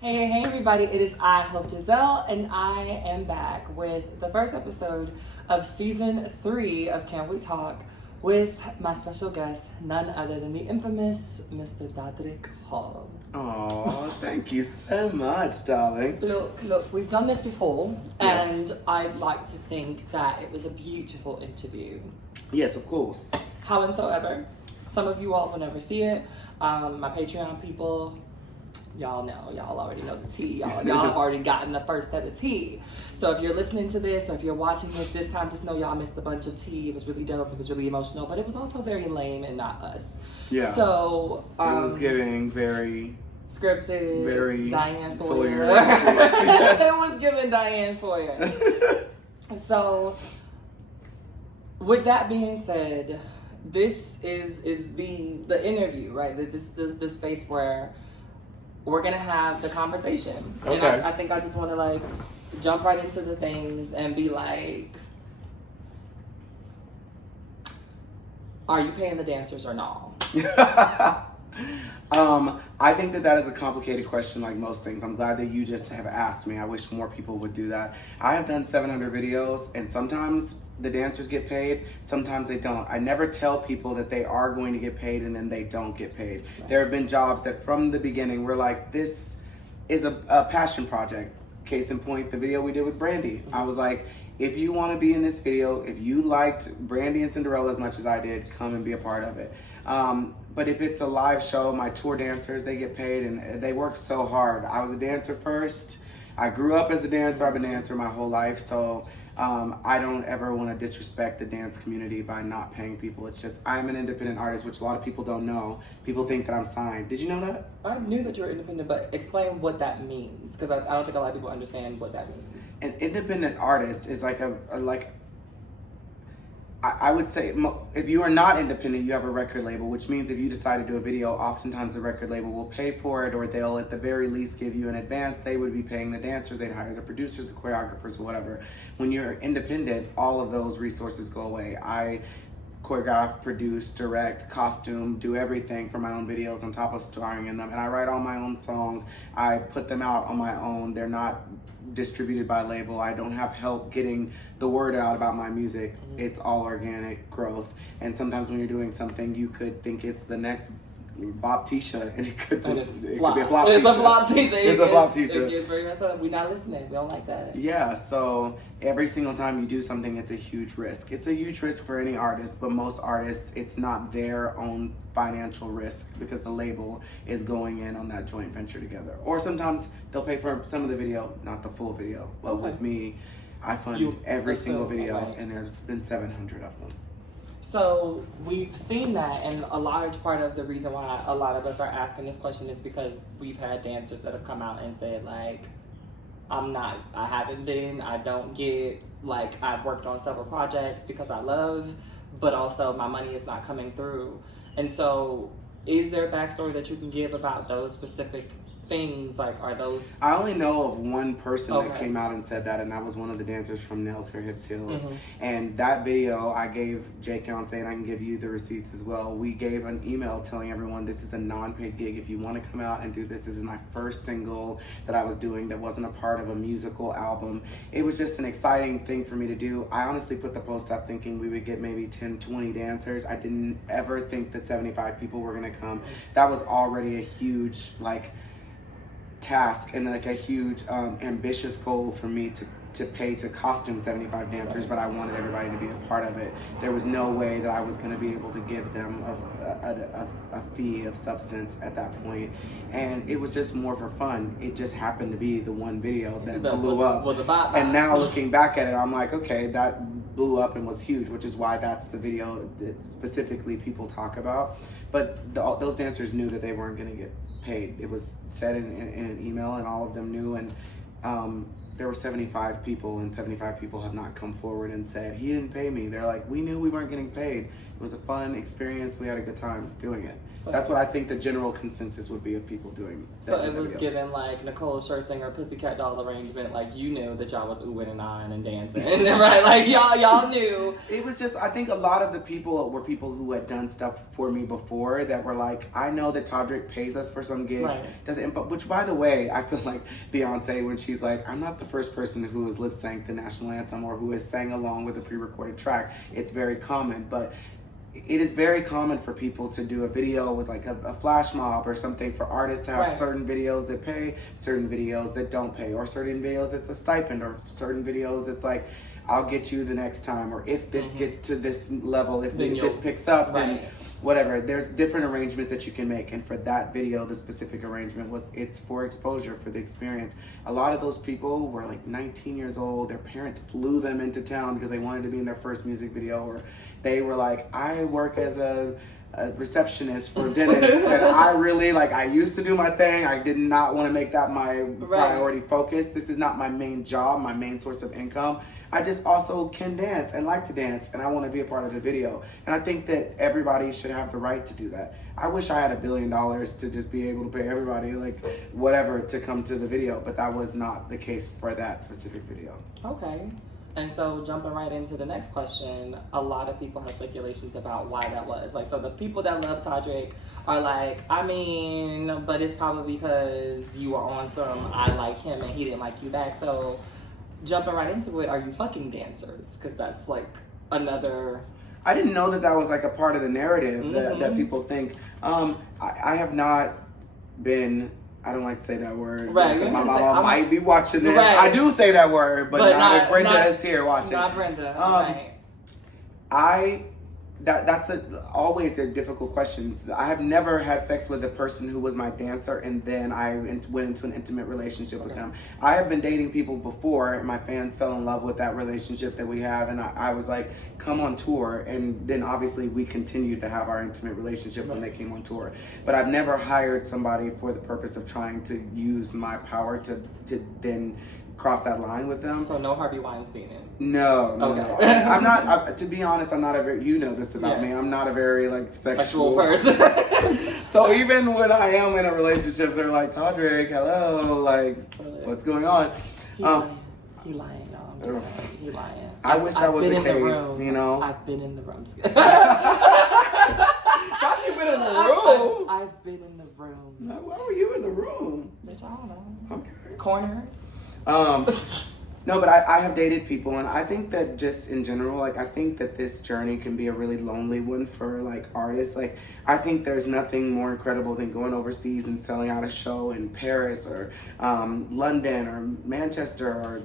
Hey, everybody. It is I, Hope Giselle, and I am back with the first episode of season 3 of Can We Talk with my special guest, none other than the infamous Mr. Todrick Hall. Oh, thank you so much, darling. Look, we've done this before, Yes. and I'd like to think that it was a beautiful interview. Yes, of course. Howsoever, some of you all will never see it. My Patreon people, y'all know, y'all already know the tea. Y'all have already gotten the first set of tea. So if you're listening to this or if you're watching this time, just know y'all missed a bunch of tea. It was really dope. It was really emotional, but it was also very lame and not us. Yeah. So it was giving very scripted, very Diane Sawyer. Yes. It was giving Diane Sawyer. So with that being said, this is the interview, right? This is the space where we're gonna have the conversation. Okay. And I think I just want to like jump right into the things and be like, are you paying the dancers or no? I think that is a complicated question, like most things. I'm glad that you just have asked me. I wish more people would do that. I have done 700 videos, and sometimes the dancers get paid, sometimes they don't. I never tell people that they are going to get paid and then they don't get paid. Right. There have been jobs that from the beginning were like, this is a passion project. Case in point, the video we did with Brandy. I was like, if you want to be in this video, if you liked Brandy and Cinderella as much as I did, come and be a part of it. But if it's a live show, my tour dancers, they get paid and they work so hard. I was a dancer first. I grew up as a dancer. I've been a dancer my whole life. So I don't ever want to disrespect the dance community by not paying people. It's just, I'm an independent artist, which a lot of people don't know. People think that I'm signed. Did you know that? I knew that you were independent, but explain what that means. Because I don't think a lot of people understand what that means. An independent artist is like I would say if you are not independent, you have a record label, which means if you decide to do a video, oftentimes the record label will pay for it, or they'll at the very least give you an advance. They would be paying the dancers, they'd hire the producers, the choreographers, or whatever. When you're independent, all of those resources go away. I choreograph, produce, direct, costume, do everything for my own videos on top of starring in them. And I write all my own songs. I put them out on my own. They're not distributed by label. I don't have help getting the word out about my music. It's all organic growth. And sometimes when you're doing something, you could think it's the next Bob Tisha, and it could just it could be a flop It's Tisha. a flop Tisha. It's a flop Tisha. It gets very messed up. We're not listening. We don't like that. Yeah, so every single time you do something, it's a huge risk. It's a huge risk for any artist, but most artists, it's not their own financial risk because the label is going in on that joint venture together. Or sometimes they'll pay for some of the video, not the full video. But Okay. with me, I fund every single video, right. and there's been 700 of them. So we've seen that, and a large part of the reason why a lot of us are asking this question is because we've had dancers that have come out and said like, I haven't been, I don't get, like I've worked on several projects because I love, but also my money is not coming through. And so is there a backstory that you can give about those specific things? Like, are those... I only know of one person that Okay. came out and said that, and that was one of the dancers from Nails Her Hips Heels. Mhm. And that video, I gave Jake Yonsei, and I can give you the receipts as well. We gave an email telling everyone this is a non-paid gig. If you want to come out and do this, this is my first single that I was doing that wasn't a part of a musical album. It was just an exciting thing for me to do. I honestly put the post up thinking we would get maybe 10, 20 dancers. I didn't ever think that 75 people were going to come. That was already a huge, like, task and like a huge ambitious goal for me to pay to costume 75 dancers, but I wanted everybody to be a part of it. There was no way that I was going to be able to give them a fee of substance at that point, and it was just more for fun. It just happened to be the one video that blew up. And now looking back at it, I'm like, okay, that blew up and was huge, which is why that's the video that specifically people talk about. But those dancers knew that they weren't going to get paid. It was said in an email, and all of them knew. And there were 75 people, and 75 people have not come forward and said, he didn't pay me. They're like, we knew we weren't getting paid. It was a fun experience. We had a good time doing it. So, that's what I think the general consensus would be of people doing. So it was given like Nicole Scherzinger Pussycat Doll arrangement. Like you knew that y'all was oohing and ahhing and dancing, and then, right? Like y'all knew. It was just, I think a lot of the people were people who had done stuff for me before that were like, I know that Todrick pays us for some gigs, right. Which by the way, I feel like Beyonce when she's like, I'm not the first person who has lip synced the national anthem or who has sang along with a pre-recorded track. It's very common, but it is very common for people to do a video with like a flash mob or something, for artists to have right. certain videos that pay, certain videos that don't pay, or certain videos it's a stipend, or certain videos it's like, I'll get you the next time, or if this gets to this level, if this picks up, right. then whatever. There's different arrangements that you can make, and for that video, the specific arrangement it's for exposure, for the experience. A lot of those people were like 19 years old. Their parents flew them into town because they wanted to be in their first music video, or they were like, I work as a receptionist for dentists, and I really I used to do my thing. I did not want to make that my priority focus. This is not my main job, my main source of income. I just also can dance and like to dance, and I want to be a part of the video. And I think that everybody should have the right to do that. I wish I had $1 billion to just be able to pay everybody whatever to come to the video, but that was not the case for that specific video. Okay. And so jumping right into the next question, a lot of people have speculations about why that was. So the people that love Todrick are like, I mean, but it's probably because you were on some I like him and he didn't like you back. So jumping right into it, are you fucking dancers? Because that's another... I didn't know that was a part of the narrative that people think. I have not been... I don't like to say that word. Right. My mama might be watching this. Right. I do say that word, but not if Brenda is here watching. Not Brenda. Right. That's always a difficult question. I have never had sex with a person who was my dancer and then I went into an intimate relationship with them. I have been dating people before. My fans fell in love with that relationship that we have, and I was like, come on tour, and then obviously we continued to have our intimate relationship when they came on tour. But I've never hired somebody for the purpose of trying to use my power to then cross that line with them. So no Harvey Weinstein. No. I'm not. To be honest, I'm not a very. You know this about me. I'm not a very sexual person. So even when I am in a relationship, they're like, Todrick, hello, what's going on? He lying, y'all. He lying. I wish that was the case. You know. I've been in the room. Thought you been in the room. I've been in the room. No, why were you in the room? Bitch, I don't know. Okay. Corners. No, but I have dated people, and I think that just in general, I think that this journey can be a really lonely one for artists. I think there's nothing more incredible than going overseas and selling out a show in Paris or London or Manchester or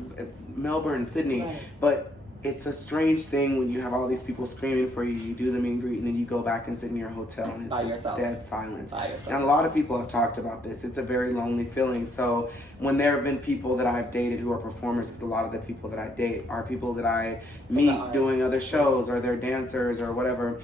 Melbourne, Sydney. Right. But it's a strange thing when you have all these people screaming for you, you do the meet and greet, and then you go back and sit in your hotel and it's just dead silence. And a lot of people have talked about this. It's a very lonely feeling. So when there have been people that I've dated who are performers, because a lot of the people that I date are people that I meet doing other shows, or they're dancers or whatever.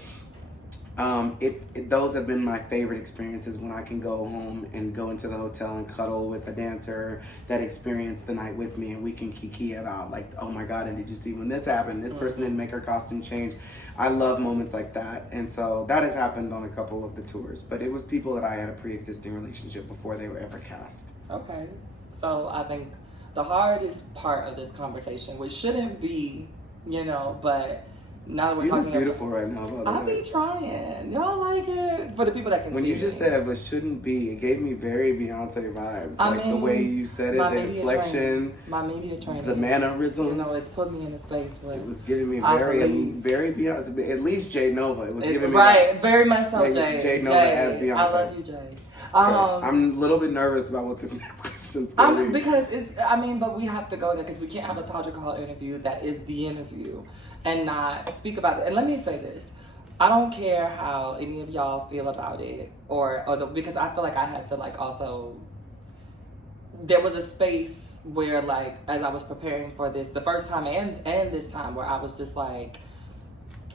Those have been my favorite experiences, when I can go home and go into the hotel and cuddle with a dancer that experienced the night with me, and we can kiki about oh my God, and did you see when this happened? This person didn't make her costume change. I love moments like that, and so that has happened on a couple of the tours, but it was people that I had a pre-existing relationship before they were ever cast. Okay, so I think the hardest part of this conversation, which shouldn't be, but now that we're talking beautiful right now. I be trying. Y'all like it? For the people that can when see you just said but shouldn't be, it gave me very Beyonce vibes. The way you said it, the inflection, my media training, the mannerisms. It's put me in a space where it was giving me very Beyonce. At least Jay Nova. It was giving me very much so. Jay Nova as Beyonce. I love you, Jay. I'm a little bit nervous about what this next question's going to be. Because but we have to go there because we can't have a Todrick Hall interview that is the interview and not speak about it. And let me say this. I don't care how any of y'all feel about it because I feel like I had to also, there was a space where as I was preparing for this the first time and this time, where I was just I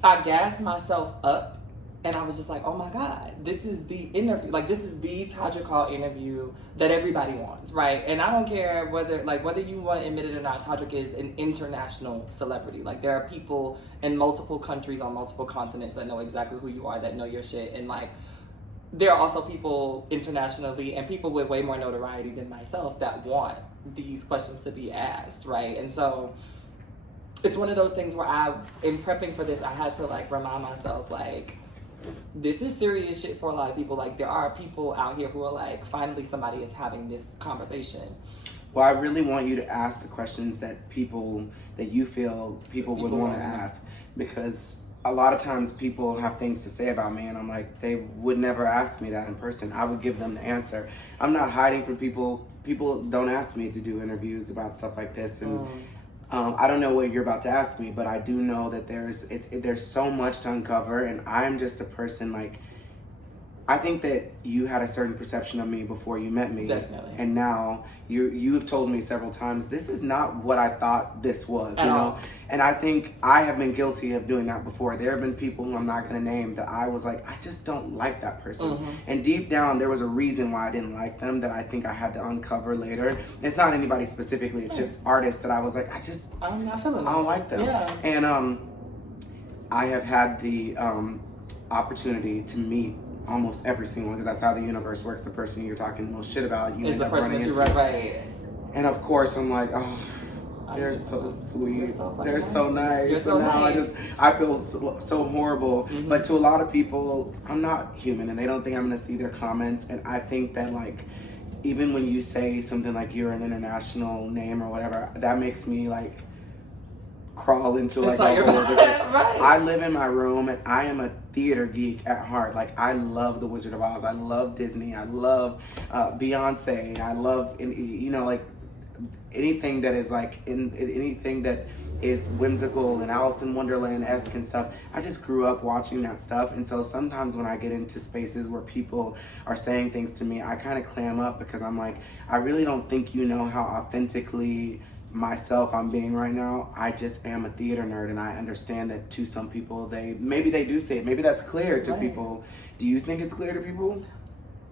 gassed myself up And I was just like, oh my God, this is the interview. Like, this is the Todrick Hall interview that everybody wants, right? And I don't care whether you want to admit it or not, Todrick is an international celebrity. Like, there are people in multiple countries on multiple continents that know exactly who you are, that know your shit. And, like, there are also people internationally and people with way more notoriety than myself that want these questions to be asked, right? And so it's one of those things where in prepping for this, I had to, like, remind myself, like, this is serious shit for a lot of people. Like, there are people out here who are like, finally somebody is having this conversation. Well, I really want you to ask the questions that you feel people would want to ask, because a lot of times people have things to say about me and I'm like, they would never ask me that in person. I would give them the answer. I'm not hiding from people. People don't ask me to do interviews about stuff like this, and I don't know what you're about to ask me, but I do know that there's so much to uncover, and I'm just a person, like, I think that you had a certain perception of me before you met me. Definitely. And now you've told me several times, this is not what I thought this was, you know? And I think I have been guilty of doing that before. There have been people who I'm not going to name that I was like, I just don't like that person. Mm-hmm. And deep down, there was a reason why I didn't like them that I think I had to uncover later. It's not anybody specifically. It's just artists that I was like, I'm not feeling them. I don't like them. Yeah. And I have had the opportunity to meet almost every single one, because that's how the universe works. The person you're talking the most shit about, you end up running into. Right. And of course, I'm like, oh, they're so sweet. They're so nice. So and now nice. I feel so horrible. Mm-hmm. But to a lot of people, I'm not human, and they don't think I'm gonna see their comments. And I think that, like, even when you say something like you're an international name or whatever, that makes me like crawl into like a hole, because right. I live in my room and I am a theater geek at heart. Like, I love The Wizard of Oz. I love Disney. I love Beyonce. I love, you know, like, anything that is like anything that is whimsical and Alice in Wonderland-esque and stuff. I just grew up watching that stuff, and so sometimes when I get into spaces where people are saying things to me, I kind of clam up, because I'm like, I really don't think you know how authentically myself I'm being right now. I just am a theater nerd, and I understand that to some people, maybe they do say it. Maybe that's clear to people. Do you think it's clear to people?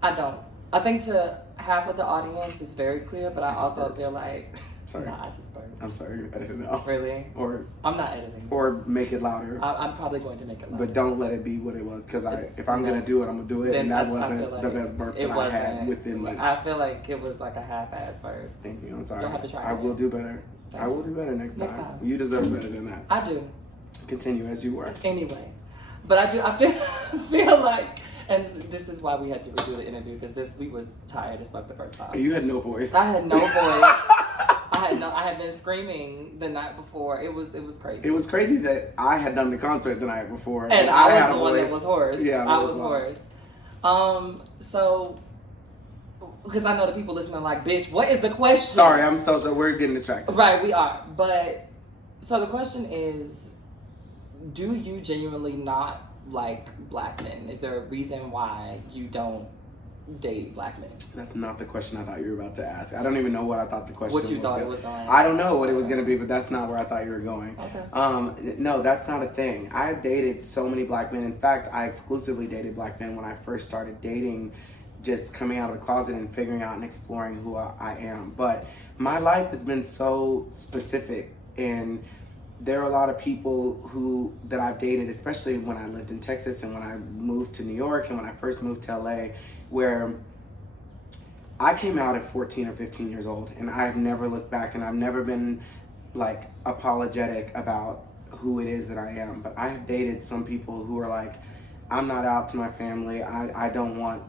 I don't. I think to half of the audience it's very clear, but I also feel like, sorry. Nah, I just burped. I'm sorry, edit it out. Really? Or I'm not editing. Or make it louder. I'm probably going to make it louder. But don't let it be what it was, because if I'm gonna do it, I'm gonna do it. And that wasn't like the best burp that I had within me. I feel like it was like a half-ass burp. Thank you. I'm sorry. You'll have to try I will do better. I will do better next time. You deserve better than that. I do. Continue as you were. Anyway, but I feel like, and this is why we had to redo the interview, because we was tired as fuck the first time. You had no voice. I had no voice. I had been screaming the night before. It was crazy. It was crazy that I had done the concert the night before, and I was the one that was hoarse. Yeah, I was hoarse. So, because I know the people listening are like, bitch, what is the question? Sorry, I'm so we're getting distracted. Right, we are. But so the question is, do you genuinely not like black men? Is there a reason why you don't date black men? That's not the question I thought you were about to ask. I don't even know what I thought the question was. What you thought it was going? I don't know what it was going to be, but that's not where I thought you were going. Okay. No, that's not a thing. I've dated so many black men. In fact, I exclusively dated black men when I first started dating, just coming out of the closet and figuring out and exploring who I am. But my life has been so specific, and there are a lot of people that I've dated, especially when I lived in Texas and when I moved to New York and when I first moved to LA, where I came out at 14 or 15 years old, and I have never looked back, and I've never been like apologetic about who it is that I am. But I have dated some people who are like, I'm not out to my family. I don't want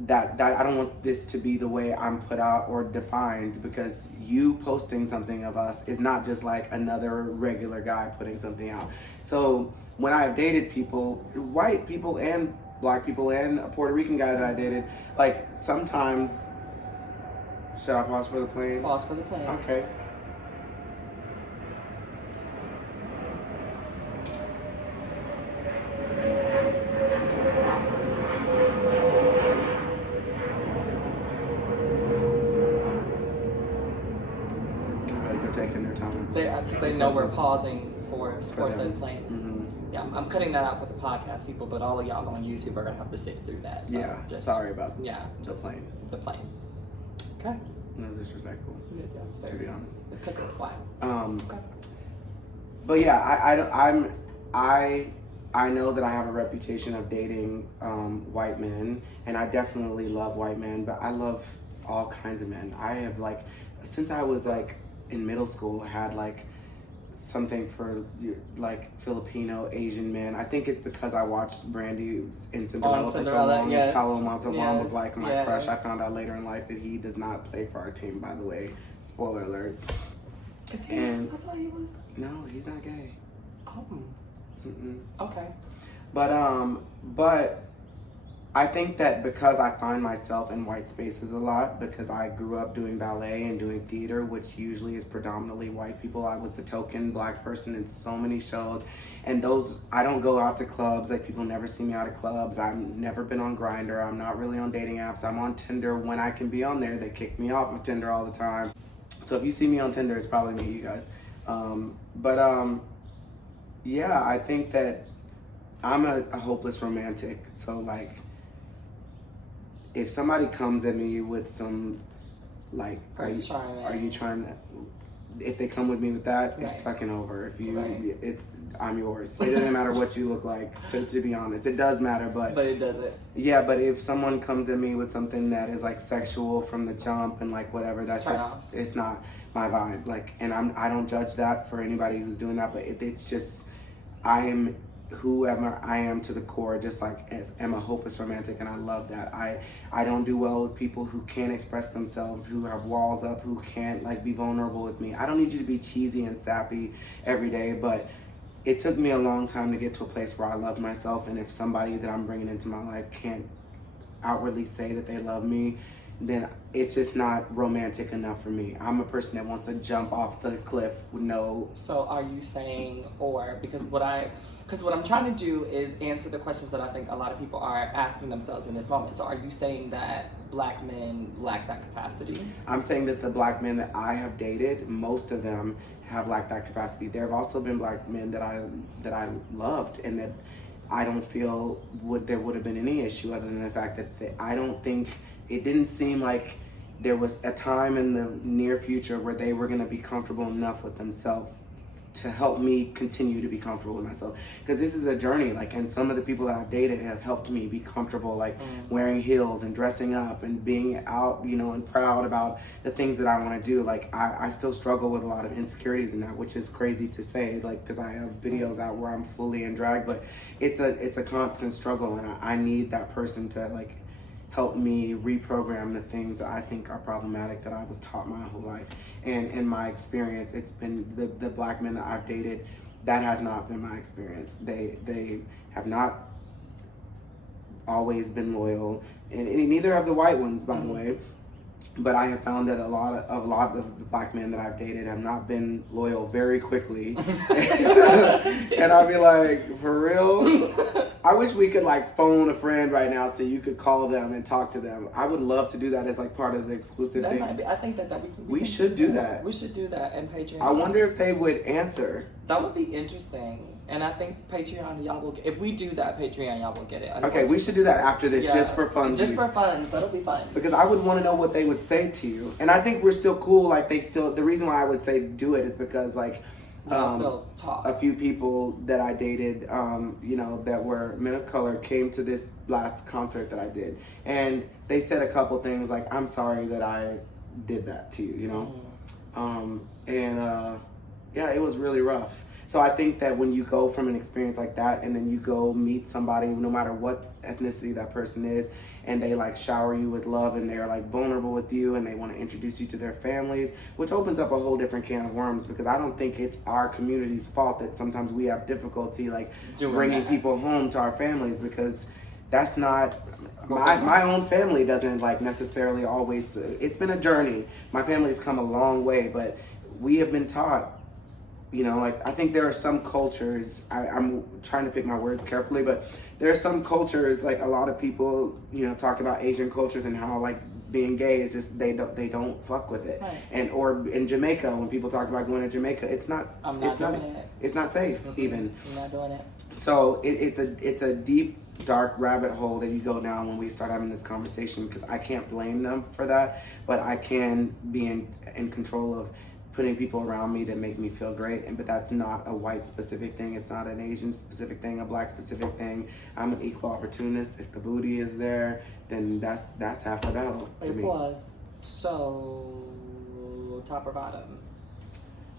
that I don't want this to be the way I'm put out or defined, because you posting something of us is not just like another regular guy putting something out. So when I've dated people, white people and black people and a Puerto Rican guy that I dated, like, sometimes, should I pause for the plane? Pause for the plane. Okay. Taking their time. Because they know we're pausing for said plane. Mm-hmm. Yeah, I'm cutting that out for the podcast people, but all of y'all on YouTube are gonna have to sit through that. So sorry about the plane. Okay. That was disrespectful. Yeah, it's to be honest. It took a while. Okay. But yeah, I know that I have a reputation of dating white men, and I definitely love white men, but I love all kinds of men. I have like, since I was like in middle school, I had like something for like Filipino Asian men. I think it's because I watched Brandy in Cinderella for so long. Yes. Paolo Montalban was like my yes. crush. I found out later in life that he does not play for our team, by the way. Spoiler alert. And I thought he was. No, he's not gay. Oh. Mm-mm. Okay. But I think that because I find myself in white spaces a lot, because I grew up doing ballet and doing theater, which usually is predominantly white people. I was the token black person in so many shows, and I don't go out to clubs. Like, people never see me out of clubs. I've never been on Grindr. I'm not really on dating apps. I'm on Tinder when I can be on there. They kick me off of Tinder all the time. So if you see me on Tinder, it's probably me, you guys. Yeah, I think that I'm a hopeless romantic. So like, if somebody comes at me with some, like, are you trying to, if they come with me with that, it's fucking over. If you, I'm yours. It doesn't matter what you look like, to be honest. It does matter, but it doesn't. Yeah, but if someone comes at me with something that is like sexual from the jump and like whatever, that's it's not my vibe. Like, and I don't judge that for anybody who's doing that, but it's just, I am whoever I am to the core, just like am a hopeless romantic, and I love that. I don't do well with people who can't express themselves, who have walls up, who can't like be vulnerable with me. I don't need you to be cheesy and sappy every day, but it took me a long time to get to a place where I love myself, and if somebody that I'm bringing into my life can't outwardly say that they love me, then it's just not romantic enough for me. I'm a person that wants to jump off the cliff with no... So are you saying, because what I'm trying to do is answer the questions that I think a lot of people are asking themselves in this moment. So are you saying that black men lack that capacity? I'm saying that the black men that I have dated, most of them have lacked that capacity. There have also been black men that I loved, and that I don't feel there would have been any issue other than the fact that I don't think, it didn't seem like there was a time in the near future where they were going to be comfortable enough with themselves to help me continue to be comfortable with myself. Because this is a journey, like, and some of the people that I've dated have helped me be comfortable, like wearing heels and dressing up and being out, and proud about the things that I want to do. Like, I still struggle with a lot of insecurities in that, which is crazy to say, like, because I have videos out where I'm fully in drag, but it's a constant struggle, and I need that person to, like, help me reprogram the things that I think are problematic that I was taught my whole life. And in my experience, it's been the black men that I've dated, that has not been my experience. They have not always been loyal, and neither have the white ones, by the way. But I have found that a lot of the black men that I've dated have not been loyal very quickly. And I'll be like, for real? I wish we could like phone a friend right now so you could call them and talk to them. I would love to do that as like part of the exclusive thing. I think that we should do that. We should do that in Patreon. I wonder if they would answer. That would be interesting. And I think Patreon, y'all will get, if we do that, Patreon, y'all will get it. Okay, we should do that after this, just for fun. Just for fun, that'll be fun. Because I would want to know what they would say to you. And I think we're still cool, like the reason why I would say do it is because like, a few people that I dated, that were men of color came to this last concert that I did. And they said a couple things like, I'm sorry that I did that to you, yeah, it was really rough. So I think that when you go from an experience like that and then you go meet somebody, no matter what ethnicity that person is, and they like shower you with love and they're like vulnerable with you and they want to introduce you to their families, which opens up a whole different can of worms, because I don't think it's our community's fault that sometimes we have difficulty like bringing people home to our families, because that's not, my own family doesn't like necessarily always, it's been a journey. My family's come a long way, but we have been taught, like, I think there are some cultures, I'm trying to pick my words carefully, but there are some cultures, like a lot of people, talk about Asian cultures and how like being gay is just they don't fuck with it. Right. And or in Jamaica, when people talk about going to Jamaica, it's not it's not safe. Even I'm not doing it. so it's a deep, dark rabbit hole that you go down when we start having this conversation, because I can't blame them for that, but I can be in control of putting people around me that make me feel great. But that's not a white specific thing. It's not an Asian specific thing, a black specific thing. I'm an equal opportunist. If the booty is there, then that's half the battle to me. So top or bottom?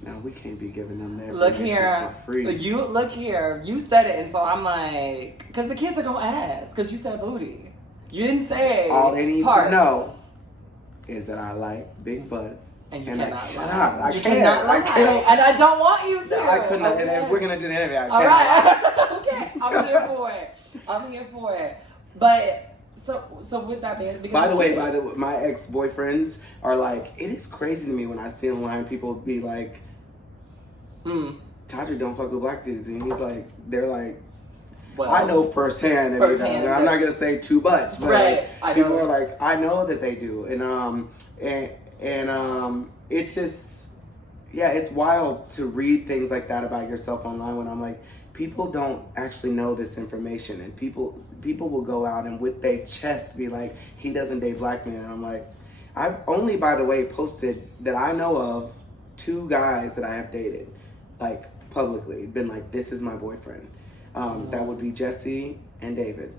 No, we can't be giving them their Look information here, for free. You said it, and so I'm like, because the kids are gonna ask, because you said booty. You didn't say all they need parts. to know is that I like big butts. And you cannot cannot lie. I can't. And I don't want you to. I couldn't. Okay. And if we're gonna do the interview, I can't. All right. Okay. I'm here for it. But so with that being, by the way, my ex-boyfriends are like, it is crazy to me when I see online people be like, Todrick don't fuck with black dudes, and he's like, they're like, well, I know firsthand. And I'm not gonna say too much, but right. People are like, I know that they do, and it's just, yeah, it's wild to read things like that about yourself online when I'm like, people don't actually know this information, and people will go out and with their chest be like, he doesn't date black men, and I'm like, I've only, by the way, posted that I know of 2 guys that I have dated, like publicly, been like, this is my boyfriend. That would be Jesse and David.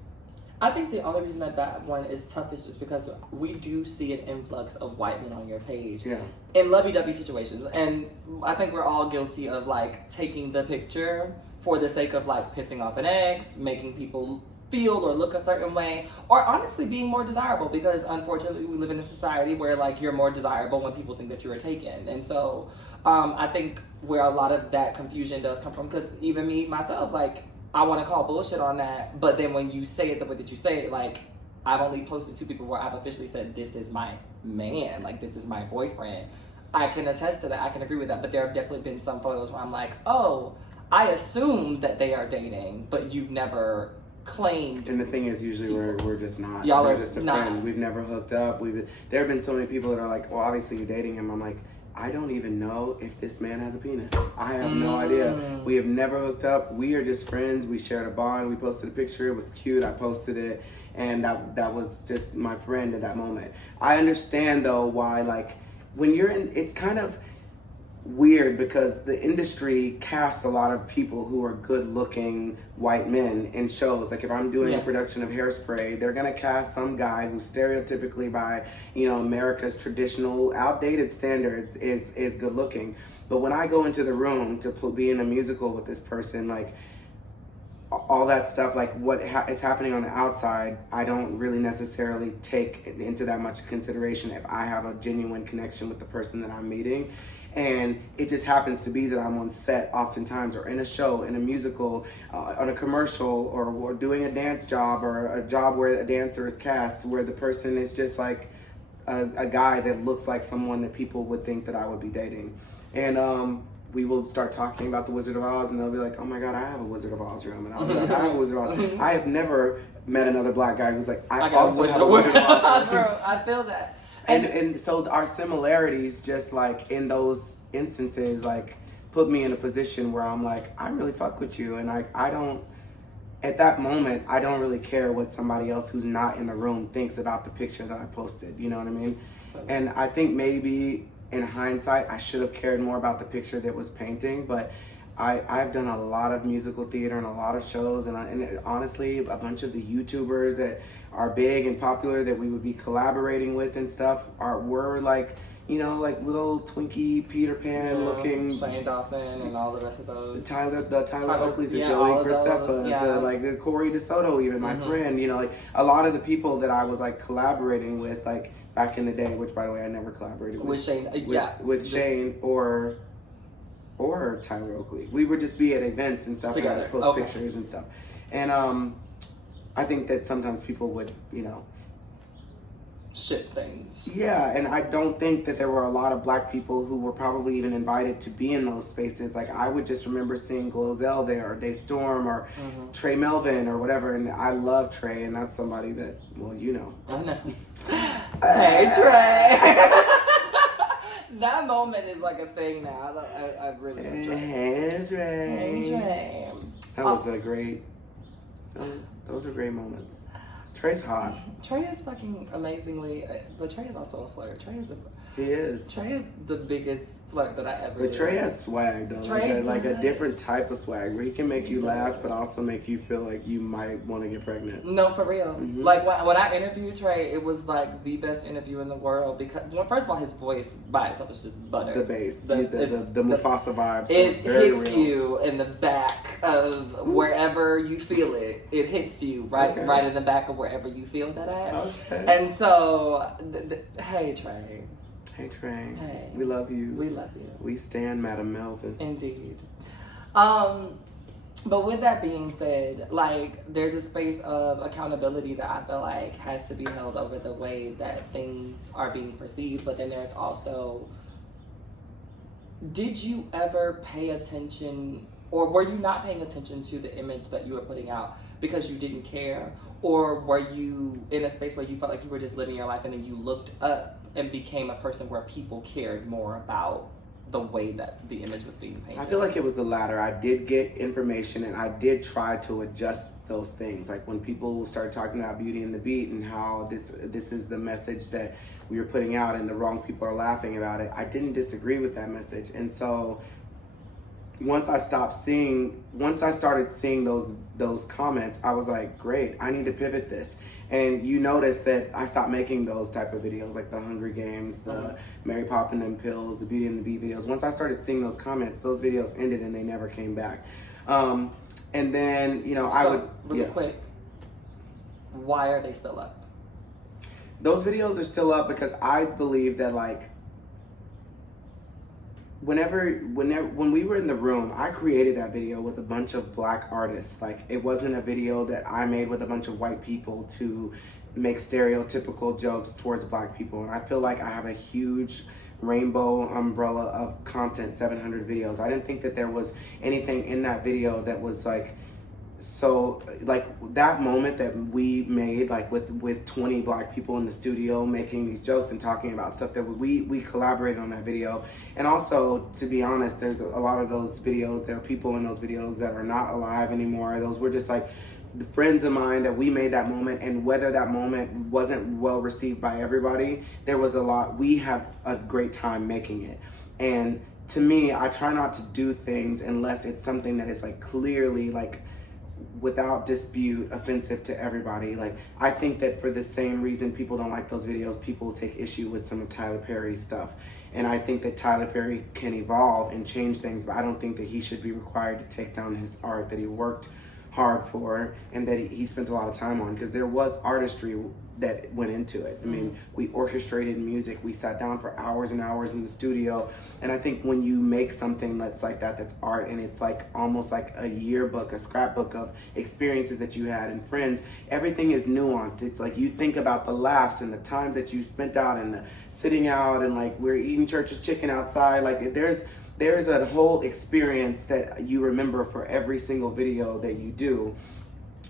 I think the only reason that one is tough is just because we do see an influx of white men on your page. Yeah. In lovey-dovey situations. And I think we're all guilty of like taking the picture for the sake of like pissing off an ex, making people feel or look a certain way, or honestly being more desirable, because unfortunately we live in a society where like you're more desirable when people think that you are taken. And so I think where a lot of that confusion does come from, because even me, myself, like, I want to call bullshit on that, but then when you say it the way that you say it, like, I've only posted 2 people where I've officially said, this is my man, like, this is my boyfriend. I can attest to that, I can agree with that, but there have definitely been some photos where I'm like, oh, I assumed that they are dating, but you've never claimed. And the thing is, usually we're just not. Y'all are just a not. friend. We've never hooked up. There have been so many people that are like, well, obviously you're dating him. I'm like, I don't even know if this man has a penis. I have no idea. We have never hooked up. We are just friends. We shared a bond. We posted a picture. It was cute. I posted it. And that was just my friend at that moment. I understand, though, why, like, when you're in, it's kind of weird because the industry casts a lot of people who are good-looking white men in shows. Like if I'm doing a production of Hairspray, they're gonna cast some guy who stereotypically by, America's traditional outdated standards is good-looking. But when I go into the room to be in a musical with this person, like all that stuff, like what is happening on the outside, I don't really necessarily take into that much consideration if I have a genuine connection with the person that I'm meeting. And it just happens to be that I'm on set oftentimes, or in a show, in a musical, on a commercial, or doing a dance job, or a job where a dancer is cast, where the person is just like a guy that looks like someone that people would think that I would be dating. And we will start talking about the Wizard of Oz, and they'll be like, oh my God, I have a Wizard ofZ room. And I'll be like, I have a Wizard of Oz. I have never met another black guy who's like, I also have a Wizard of Oz room. I feel that. And so our similarities, just like in those instances, like put me in a position where I'm like, I really fuck with you. And I don't, at that moment, I don't really care what somebody else who's not in the room thinks about the picture that I posted. You know what I mean? And I think maybe in hindsight, I should have cared more about the picture that was painting. But I've done a lot of musical theater and a lot of shows. And honestly, a bunch of the YouTubers that are big and popular that we would be collaborating with and stuff were like, like little Twinkie Peter Pan looking. Shane Dawson and all the rest of those. Tyler Oakleys, the Joey Graceffas, like the Corey DeSoto, even my friend. Like a lot of the people that I was like collaborating with, like back in the day, which by the way I never collaborated with Shane. With Shane or Tyler Oakley. We would just be at events and stuff together, and post pictures and stuff. And I think that sometimes people would, shit things. Yeah, and I don't think that there were a lot of black people who were probably even invited to be in those spaces. Like, I would just remember seeing Glozell there, or Day Storm, or Trey Melvin, or whatever, and I love Trey, and that's somebody that, well, you know. I know. Hey, Trey! That moment is like a thing now. I really enjoy it. Hey, Trey. Hey, Trey. That was a great, those are great moments. Trey's hot. Trey is fucking amazingly, but Trey is also a flirt. He is. Trey is the biggest flirt that I ever But did. Trey has swag though, Trey like a different type of swag where he can make you laugh, but also make you feel like you might want to get pregnant. No, for real. Mm-hmm. Like when I interviewed Trey, it was like the best interview in the world because, well, first of all, his voice by itself is just butter. The bass, the Mufasa vibes. It hits real. you in the back of wherever you feel it. It hits you right in the back of wherever you feel that at. Okay. And so, hey Trey. Hey Trey. Hey. We love you. We love you. We stand Madam Melvin. Indeed. But with that being said, like, there's a space of accountability that I feel like has to be held over the way that things are being perceived. But then there's also, did you ever pay attention, or were you not paying attention to the image that you were putting out because you didn't care? Or were you in a space where you felt like you were just living your life and then you looked up and became a person where people cared more about the way that the image was being painted? I feel like it was the latter. I did get information and I did try to adjust those things. Like when people started talking about Beauty and the Beat and how this is the message that we were putting out and the wrong people are laughing about it, I didn't disagree with that message. And so once I started seeing those comments, I was like, great, I need to pivot this. And you notice that I stopped making those type of videos, like the Hunger Games, the Mary Poppin' and Pills, the Beauty and the Beat videos. Once I started seeing those comments, those videos ended and they never came back. And then, you know, quick, why are they still up? Those videos are still up because I believe that, like, when we were in the room, I created that video with a bunch of black artists. Like, it wasn't a video that I made with a bunch of white people to make stereotypical jokes towards black people. And I feel like I have a huge rainbow umbrella of content, 700 videos. I didn't think that there was anything in that video that was like, so like that moment that we made, like with 20 black people in the studio making these jokes and talking about stuff that we collaborated on that video. And also, to be honest, there's a lot of those videos, there are people in those videos that are not alive anymore. Those were just like the friends of mine that we made that moment, and whether that moment wasn't well received by everybody, there was a lot, we have a great time making it. And to me, I try not to do things unless it's something that is like clearly, like, without dispute, offensive to everybody. Like, I think that for the same reason people don't like those videos, people take issue with some of Tyler Perry's stuff. And I think that Tyler Perry can evolve and change things, but I don't think that he should be required to take down his art that he worked hard for and that he spent a lot of time on, because there was artistry that went into it. I mean, we orchestrated music, we sat down for hours and hours in the studio, and I think when you make something that's like that, that's art, and it's like almost like a yearbook, a scrapbook of experiences that you had and friends, everything is nuanced. It's like you think about the laughs and the times that you spent out and the sitting out and like we're eating church's chicken outside, like there's a whole experience that you remember for every single video that you do.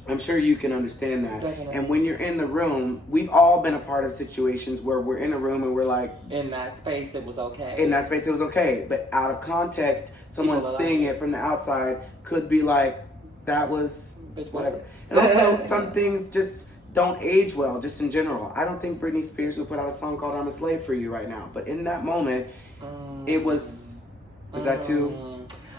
I'm sure you can understand that. Definitely. And when you're in the room, we've all been a part of situations where we're in a room and we're like, in that space it was okay. In that space it was okay. But out of context, someone seeing it from the outside could be like, that was whatever. And also some things just don't age well, just in general. I don't think Britney Spears would put out a song called I'm a Slave for You right now. But in that moment, it was that too?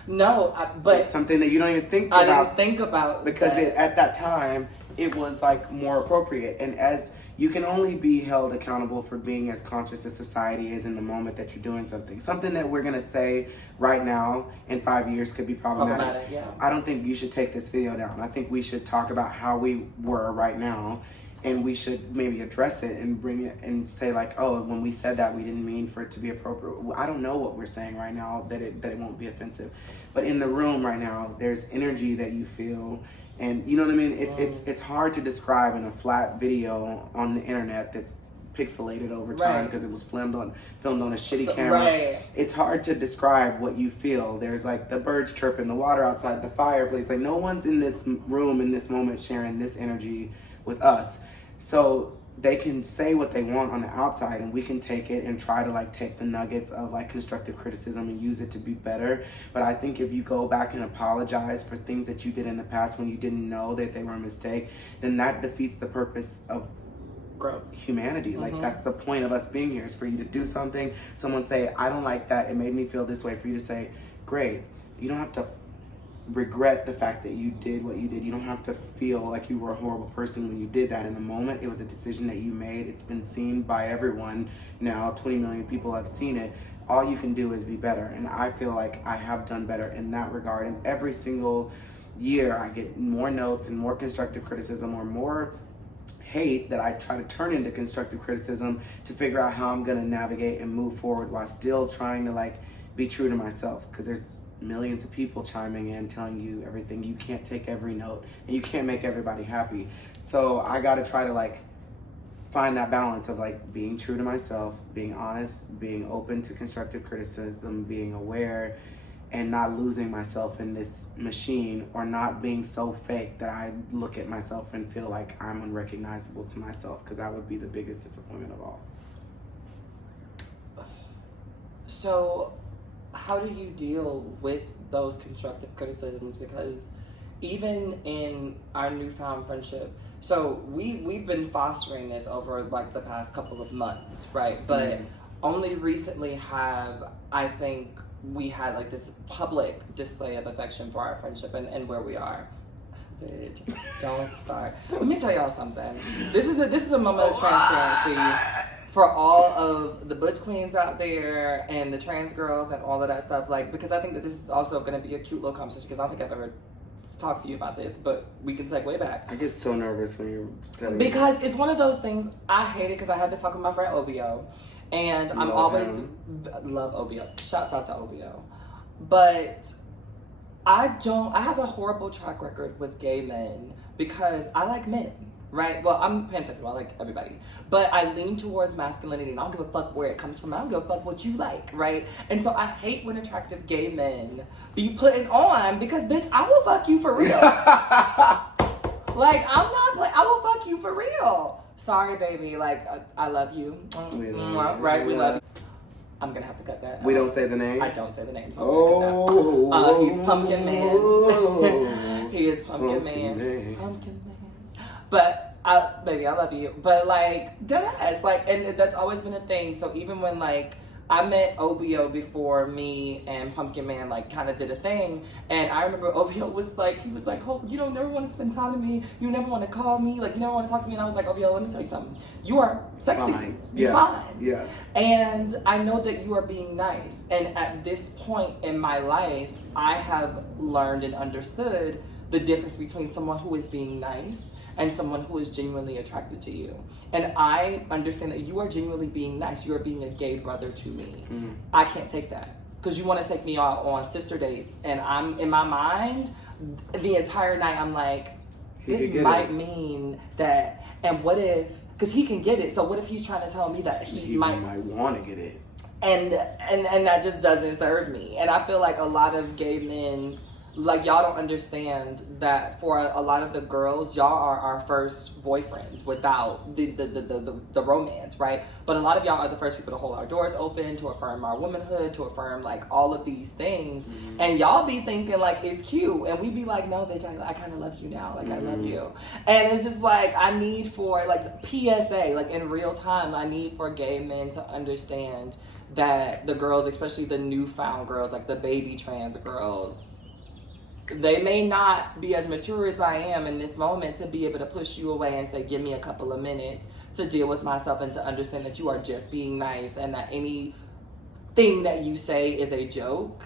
No, but it's something that you don't even think about. I didn't think about because at that time it was like more appropriate. And as you can only be held accountable for being as conscious as society is in the moment that you're doing something. Something that we're gonna say right now in 5 years could be problematic. Yeah. I don't think you should take this video down. I think we should talk about how we were right now. And we should maybe address it and bring it and say like, oh, when we said that, we didn't mean for it to be appropriate. I don't know what we're saying right now that it won't be offensive. But in the room right now, there's energy that you feel. And you know what I mean? It's hard to describe in a flat video on the internet that's pixelated over time because it was filmed on a shitty camera. Right. It's hard to describe what you feel. There's like the birds chirping, the water outside, the fireplace. Like no one's in this room in this moment sharing this energy with us. So they can say what they want on the outside, and we can take it and try to like take the nuggets of like constructive criticism and use it to be better. But I think if you go back and apologize for things that you did in the past when you didn't know that they were a mistake, then that defeats the purpose of growth, humanity. Like that's the point of us being here, is for you to do something, someone say, I don't like that, it made me feel this way, for you to say, great. You don't have to regret the fact that you did what you did. You don't have to feel like you were a horrible person when you did that in the moment. It was a decision that you made. It's been seen by everyone now. 20 million people have seen it. All you can do is be better. And I feel like I have done better in that regard. And every single year I get more notes and more constructive criticism, or more hate that I try to turn into constructive criticism to figure out how I'm gonna navigate and move forward while still trying to like be true to myself. Because there's millions of people chiming in, telling you everything. You can't take every note, and you can't make everybody happy. So I gotta try to like find that balance of like being true to myself, being honest, being open to constructive criticism, being aware, and not losing myself in this machine, or not being so fake that I look at myself and feel like I'm unrecognizable to myself, because that would be the biggest disappointment of all. So how do you deal with those constructive criticisms? Because even in our newfound friendship, so we've been fostering this over like the past couple of months, right? But only recently have, I think, we had like this public display of affection for our friendship and where we are. Bitch, don't start. Let me tell y'all something. This is a moment of transparency for all of the butch queens out there and the trans girls and all of that stuff. Like, because I think that this is also going to be a cute little conversation, because I don't think I've ever talked to you about this, but we can segue back. I get so nervous when you're saying because it's one of those things. I hate it because I had this talk with my friend OBO, and I'm always love OBO. Shouts out to OBO, but I have a horrible track record with gay men because I like men. Right? Well, I'm pansexual. I like everybody. But I lean towards masculinity, and I don't give a fuck where it comes from. I don't give a fuck what you like, right? And so I hate when attractive gay men be putting on, because, bitch, I will fuck you for real. Like, I'm not playing. I will fuck you for real. Sorry, baby. Like, I love you. We love you. Right? We love you. I'm gonna have to cut that. We don't say the name? I don't say the name, so he's Pumpkin Man. He is Pumpkin Man. Pumpkin Man. But baby, I love you. But like, deadass, like, and that's always been a thing. So even when like I met OBO before me and Pumpkin Man like kind of did a thing, and I remember OBO was like, oh, you don't never want to spend time with me. You never want to call me. Like, you never want to talk to me. And I was like, OBO, let me tell you something. You are sexy. Fine. You're fine. Yeah. And I know that you are being nice. And at this point in my life, I have learned and understood the difference between someone who is being nice and someone who is genuinely attracted to you. And I understand that you are genuinely being nice. You are being a gay brother to me. I can't take that, because you want to take me out on sister dates, and I'm in my mind the entire night I'm like, this might mean that, and what if, because he can get it, so what if he's trying to tell me that he might want to get it, and that just doesn't serve me. And I feel like a lot of gay men, like, y'all don't understand that for a lot of the girls, y'all are our first boyfriends without the romance, right? But a lot of y'all are the first people to hold our doors open, to affirm our womanhood, to affirm like all of these things. And y'all be thinking like it's cute, and we be like, no, bitch, I kind of love you now, like I love you. And it's just like, I need for like PSA, like in real time, I need for gay men to understand that the girls, especially the newfound girls, like the baby trans girls, they may not be as mature as I am in this moment to be able to push you away and say, give me a couple of minutes to deal with myself and to understand that you are just being nice, and that anything that you say is a joke.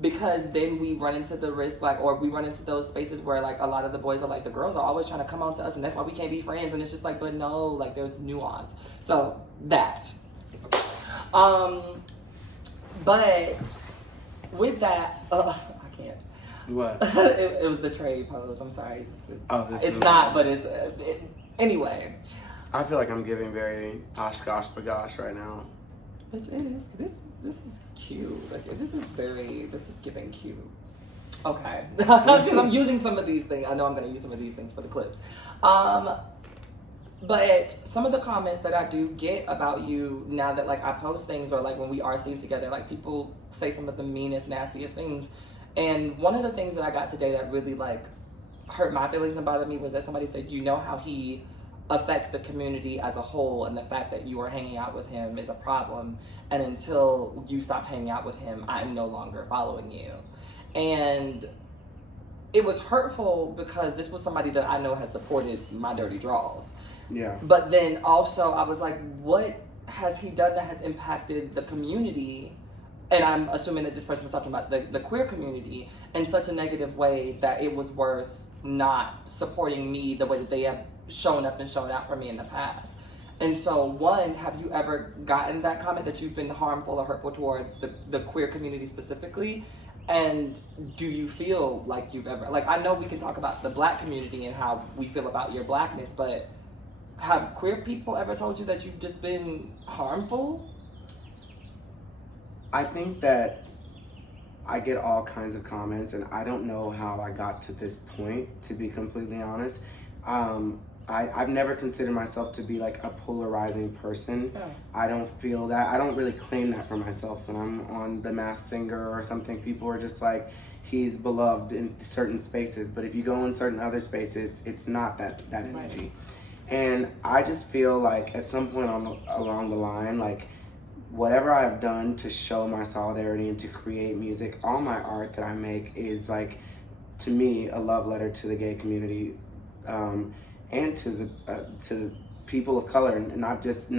Because then we run into the risk, like, or we run into those spaces where like a lot of the boys are like, the girls are always trying to come on to us, and that's why we can't be friends. And it's just like, but no, like there's nuance. So that. But with that, I can't. What? It was the trade pose. I'm sorry. It's not, but anyway. I feel like I'm giving very Oshkosh Bagosh right now. Which is this is cute. Like this is giving cute. Okay, because I'm using some of these things. I know I'm going to use some of these things for the clips. But some of the comments that I do get about you now that like I post things or like when we are seen together, like people say some of the meanest, nastiest things. And one of the things that I got today that really like hurt my feelings and bothered me was that somebody said, you know how he affects the community as a whole, and the fact that you are hanging out with him is a problem. And until you stop hanging out with him, I'm no longer following you. And it was hurtful because this was somebody that I know has supported my dirty draws. Yeah. But then also I was like, what has he done that has impacted the community? And I'm assuming that this person was talking about the queer community in such a negative way that it was worth not supporting me the way that they have shown up and shown out for me in the past. And so, one, have you ever gotten that comment that you've been harmful or hurtful towards the queer community specifically? And do you feel like you've ever, like, I know we can talk about the Black community and how we feel about your Blackness, but have queer people ever told you that you've just been harmful? I think that I get all kinds of comments, and I don't know how I got to this point, to be completely honest. I've never considered myself to be like a polarizing person. Yeah. I don't feel that. I don't really claim that for myself. When I'm on The Masked Singer or something, people are just like, he's beloved in certain spaces. But if you go in certain other spaces, it's not that energy. Right. And I just feel like at some point along the line, like whatever I've done to show my solidarity and to create music, all my art that I make is like, to me, a love letter to the gay community. And to people of color, and not just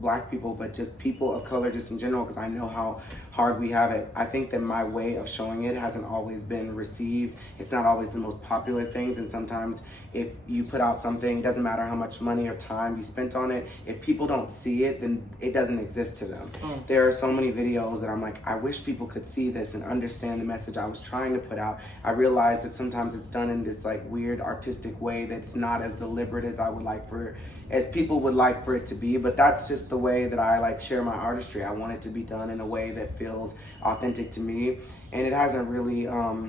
Black people, but just people of color just in general, because I know how hard we have it. I think that my way of showing it hasn't always been received. It's not always the most popular things, and sometimes if you put out something, it doesn't matter how much money or time you spent on it, if people don't see it, then it doesn't exist to them. There are so many videos that I'm like, I wish people could see this and understand the message I was trying to put out. I realize that sometimes it's done in this like weird artistic way that's not as deliberate as I would like for, as people would like for it to be, but that's just the way that I like share my artistry. I want it to be done in a way that feels authentic to me, and it hasn't really, I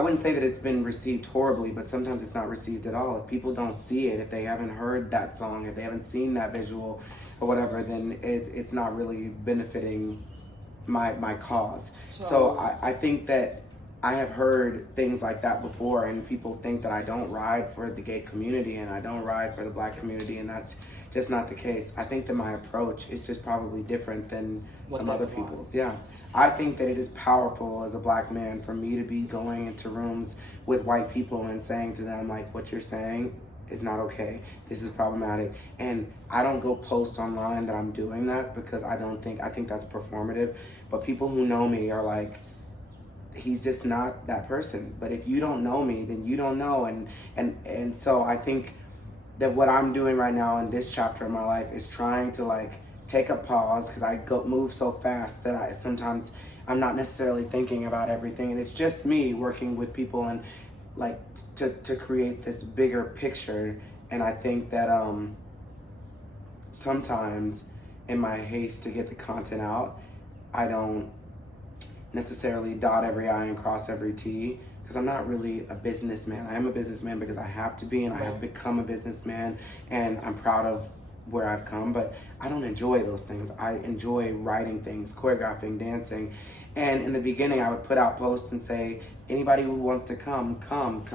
wouldn't say that it's been received horribly, but sometimes it's not received at all. If people don't see it, if they haven't heard that song, if they haven't seen that visual or whatever, then it's not really benefiting my cause. So I think that I have heard things like that before, and people think that I don't ride for the gay community and I don't ride for the Black community, and that's just not the case. I think that my approach is just probably different than some other people's. Yeah. I think that it is powerful as a Black man for me to be going into rooms with white people and saying to them, like, what you're saying is not okay. This is problematic. And I don't go post online that I'm doing that, because I think that's performative. But people who know me are like, he's just not that person. But if you don't know me, then you don't know. And so I think that what I'm doing right now in this chapter of my life is trying to like take a pause, because I move so fast that sometimes I'm not necessarily thinking about everything, and it's just me working with people and like to create this bigger picture. And I think that sometimes in my haste to get the content out, I don't necessarily dot every I and cross every T, because I'm not really a businessman. I am a businessman because I have to be, and I have become a businessman, and I'm proud of where I've come, but I don't enjoy those things. I enjoy writing things, choreographing, dancing. And in the beginning, I would put out posts and say, anybody who wants to come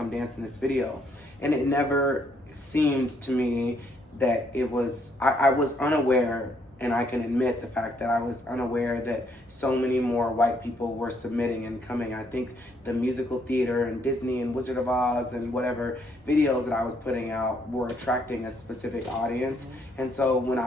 dance in this video. And it never seemed to me that it was, I was unaware, and I can admit the fact that I was unaware that so many more white people were submitting and coming. I think the musical theater and Disney and Wizard of Oz and whatever videos that I was putting out were attracting a specific audience. And so when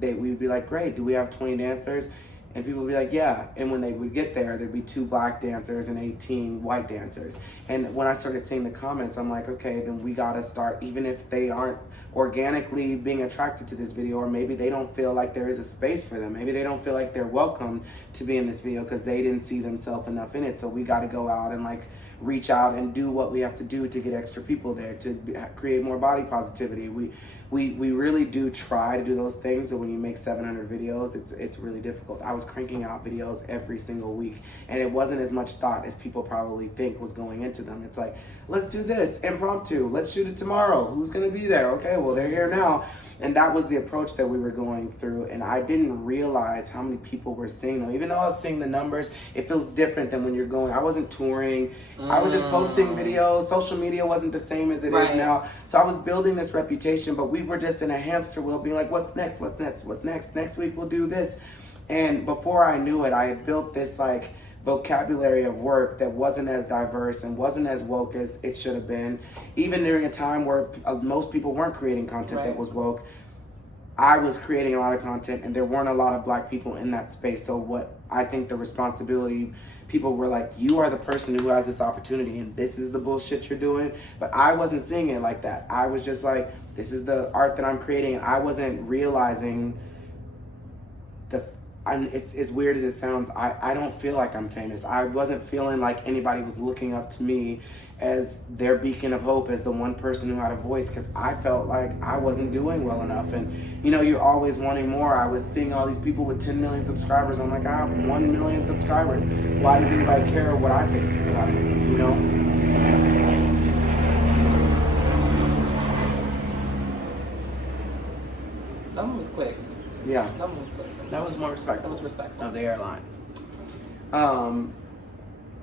we would be like, great, do we have 20 dancers? And people would be like, yeah. And when they would get there, there'd be 2 Black dancers and 18 white dancers. And when I started seeing the comments, I'm like, okay, then we gotta start, even if they aren't organically being attracted to this video, or maybe they don't feel like there is a space for them. Maybe they don't feel like they're welcome to be in this video because they didn't see themselves enough in it. So we gotta go out and like reach out and do what we have to do to get extra people there, to create more body positivity. We really do try to do those things, but when you make 700 videos, it's really difficult. I was cranking out videos every single week, and it wasn't as much thought as people probably think was going into them. It's like, let's do this, impromptu, let's shoot it tomorrow. Who's gonna be there? Okay, well, they're here now. And that was the approach that we were going through, and I didn't realize how many people were seeing them. Even though I was seeing the numbers, it feels different than when you're going. I wasn't touring. I was just posting videos. Social media wasn't the same as it is now. So I was building this reputation, but we were just in a hamster wheel being like, what's next? What's next? What's next? Next week we'll do this. And before I knew it, I had built this like vocabulary of work that wasn't as diverse and wasn't as woke as it should have been. Even during a time where most people weren't creating content that was woke, I was creating a lot of content, and there weren't a lot of Black people in that space. So what I think the responsibility, people were like, you are the person who has this opportunity, and this is the bullshit you're doing. But I wasn't seeing it like that. I was just like, this is the art that I'm creating, and I wasn't realizing it's as weird as it sounds, I don't feel like I'm famous. I wasn't feeling like anybody was looking up to me as their beacon of hope, as the one person who had a voice, because I felt like I wasn't doing well enough. And you know, you're always wanting more. I was seeing all these people with 10 million subscribers. I'm like, I have 1 million subscribers. Why does anybody care what I think about it, you know? That one was quick. Yeah. That one was quick. That was more respectful. That was respectful. Of the airline.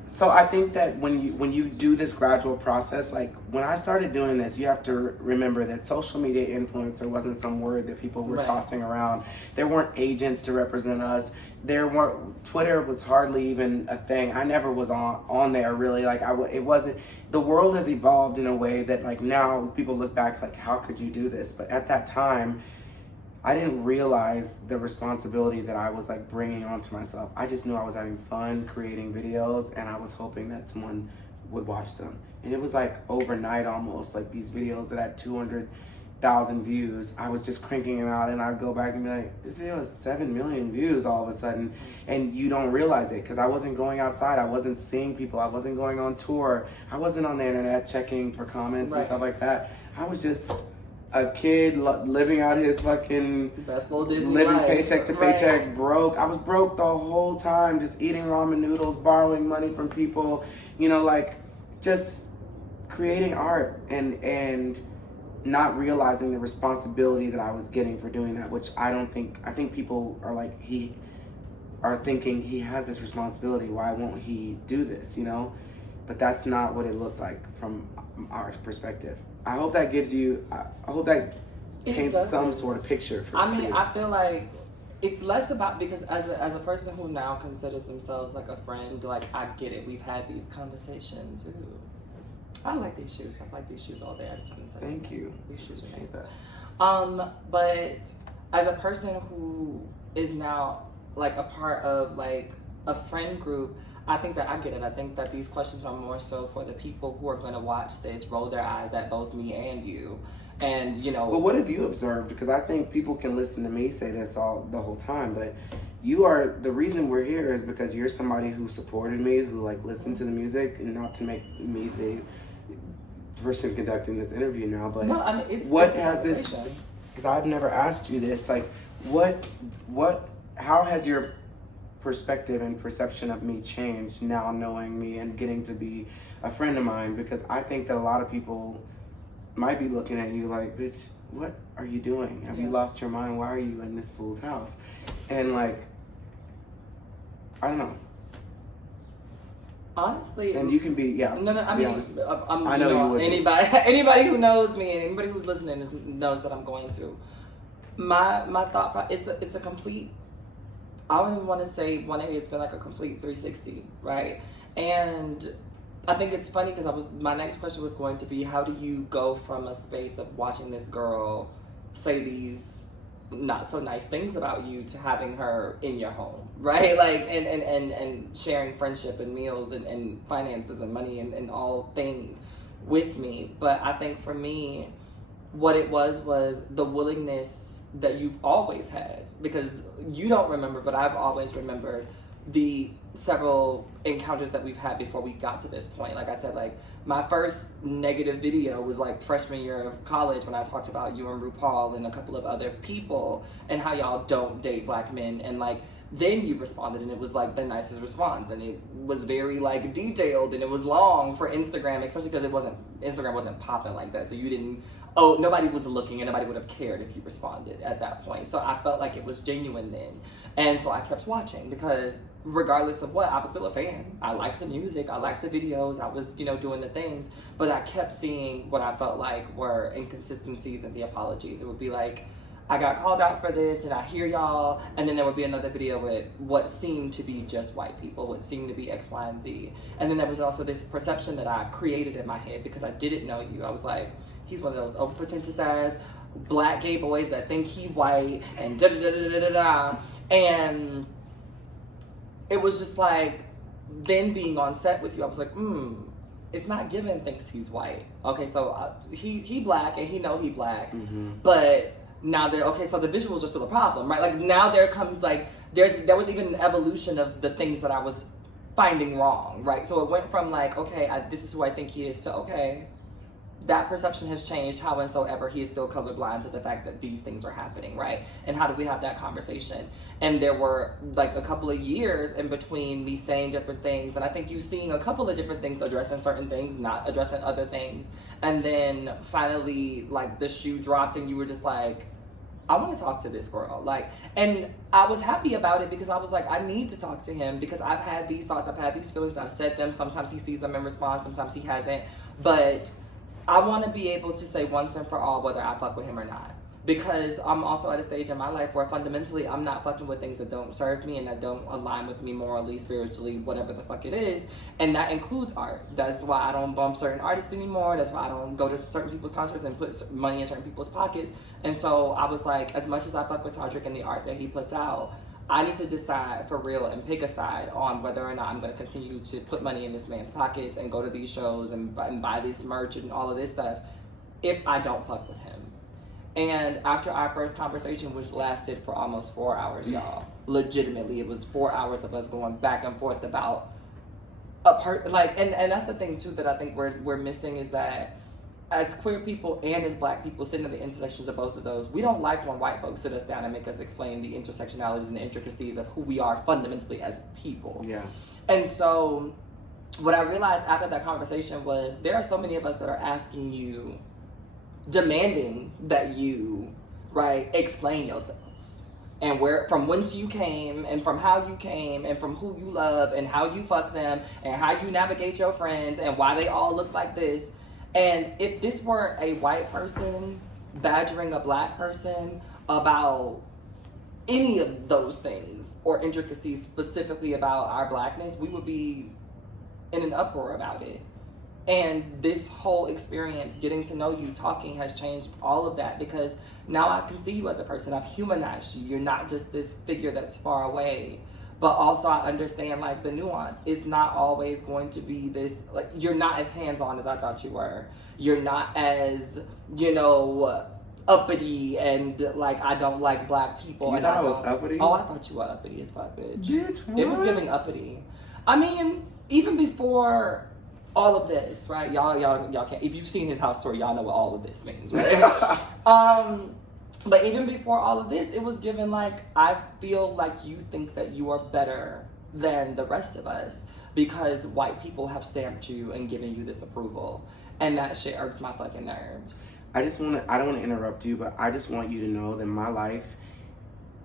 So I think that when you do this gradual process, like when I started doing this, you have to remember that social media influencer wasn't some word that people were tossing around. There weren't agents to represent us. Twitter was hardly even a thing. I never was on there really. Like it wasn't. The world has evolved in a way that like now people look back like, how could you do this? But at that time, I didn't realize the responsibility that I was like bringing onto myself. I just knew I was having fun creating videos, and I was hoping that someone would watch them. And it was like overnight almost, like these videos that had 200,000 views, I was just cranking them out, and I'd go back and be like, this video has 7 million views all of a sudden. And you don't realize it because I wasn't going outside. I wasn't seeing people. I wasn't going on tour. I wasn't on the internet checking for comments and stuff like that. I was just a kid living out his fucking best little Disney living life. paycheck to paycheck, broke. I was broke the whole time, just eating ramen noodles, borrowing money from people, you know, like just creating art and not realizing the responsibility that I was getting for doing that, which I think people are like, are thinking he has this responsibility, why won't he do this, you know? But that's not what it looked like from our perspective. I hope that gives you, I hope that paints some sort of picture for you. I feel like it's less about, because as a person who now considers themselves like a friend, like I get it. We've had these conversations. Ooh, I like these shoes. I like these shoes all day. I just haven't said Thank you. These shoes are nice. But as a person who is now like a part of like a friend group, I think that I get it. I think that these questions are more so for the people who are going to watch this, roll their eyes at both me and you. And, you know. But what have you observed? Because I think people can listen to me say this the whole time, but you are, the reason we're here is because you're somebody who supported me, who like listened to the music, and not to make me the person conducting this interview now, but no, I mean, what has this, because I've never asked you this, like how has your perspective and perception of me changed now knowing me and getting to be a friend of mine? Because I think that a lot of people might be looking at you like, bitch, what are you doing? Have you lost your mind? Why are you in this fool's house? And like, I don't know. Honestly, and you can be, I mean, I know you would. Anybody who knows me and anybody who's listening knows that I'm going to. My thought process, it's a complete, I don't even want to say 180, it's been like a complete 360, right? And I think it's funny because my next question was going to be, how do you go from a space of watching this girl say these not so nice things about you to having her in your home, right? Like, and sharing friendship and meals and finances and money and all things with me. But I think for me, what it was the willingness that you've always had, because you don't remember, but I've always remembered the several encounters that we've had before we got to this point. Like I said, like my first negative video was like freshman year of college when I talked about you and RuPaul and a couple of other people and how y'all don't date black men, and like then you responded and it was like the nicest response, and it was very like detailed and it was long for Instagram, especially because Instagram wasn't popping like that, so you didn't, nobody was looking and nobody would have cared if you responded at that point. So I felt like it was genuine then, and so I kept watching because regardless of what, I was still a fan. I liked the music, I liked the videos, I was, doing the things, but I kept seeing what I felt like were inconsistencies in the apologies. It would be like, I got called out for this and I hear y'all, and then there would be another video with what seemed to be just white people, what seemed to be X, Y, and Z. And then there was also this perception that I created in my head because I didn't know you. I was like, he's one of those over pretentious ass black gay boys that think he white and da da da da da da. And it was just like, then being on set with you, I was like, it's not given thinks he's white. Okay, so he black and he know he black, but now so the visuals are still a problem, right? Like now there comes like, there was even an evolution of the things that I was finding wrong, right? So it went from like, okay, this is who I think he is, to okay, that perception has changed, howsoever he is still colorblind to the fact that these things are happening, right? And how do we have that conversation? And there were like a couple of years in between me saying different things, and I think you seeing a couple of different things, addressing certain things, not addressing other things. And then finally, like the shoe dropped and you were just like, I want to talk to this girl. Like, and I was happy about it because I was like, I need to talk to him because I've had these thoughts, I've had these feelings, I've said them. Sometimes he sees them in response, sometimes he hasn't. But I want to be able to say once and for all whether I fuck with him or not. Because I'm also at a stage in my life where fundamentally I'm not fucking with things that don't serve me and that don't align with me morally, spiritually, whatever the fuck it is. And that includes art. That's why I don't bump certain artists anymore. That's why I don't go to certain people's concerts and put money in certain people's pockets. And so I was like, as much as I fuck with Todrick and the art that he puts out, I need to decide for real and pick a side on whether or not I'm going to continue to put money in this man's pockets and go to these shows and buy this merch and all of this stuff if I don't fuck with him. And after our first conversation, which lasted for almost 4 hours, y'all, legitimately, it was 4 hours of us going back and forth about and that's the thing too that I think we're missing, is that as queer people and as black people sitting at the intersections of both of those, we don't like when white folks sit us down and make us explain the intersectionalities and the intricacies of who we are fundamentally as people. Yeah. And so what I realized after that conversation was there are so many of us that are asking you, demanding that you, right, explain yourself. And from whence you came, and from how you came, and from who you love, and how you fuck them, and how you navigate your friends, and why they all look like this. And if this were a white person badgering a black person about any of those things or intricacies specifically about our blackness, we would be in an uproar about it. And this whole experience, getting to know you, talking, has changed all of that, because now I can see you as a person. I've humanized you. You're not just this figure that's far away. But also I understand like the nuance. It's not always going to be this, like, you're not as hands-on as I thought you were. You're not as, uppity and like, I don't like black people. You thought I was uppity? Oh, I thought you were uppity as fuck, bitch. Bitch, what? It was giving uppity. I mean, even before all of this, right? Y'all can't, if you've seen his house tour, y'all know what all of this means, right? But even before all of this, it was given like, I feel like you think that you are better than the rest of us because white people have stamped you and given you this approval. And that shit irks my fucking nerves. I don't want to interrupt you, but I just want you to know that my life,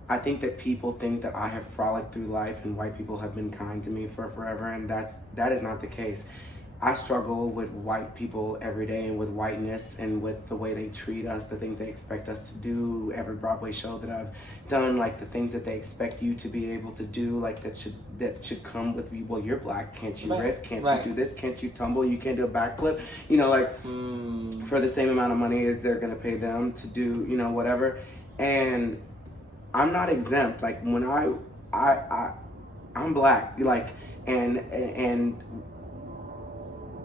I think that people think that I have frolicked through life and white people have been kind to me for forever, and that is not the case. I struggle with white people every day and with whiteness and with the way they treat us, the things they expect us to do. Every Broadway show that I've done, like the things that they expect you to be able to do, like that should come with you. Well, you're black, can't you riff? Can't you do this? Can't you tumble? You can't do a backflip? For the same amount of money as they're gonna pay them to do, whatever. And I'm not exempt. Like when I'm black, like and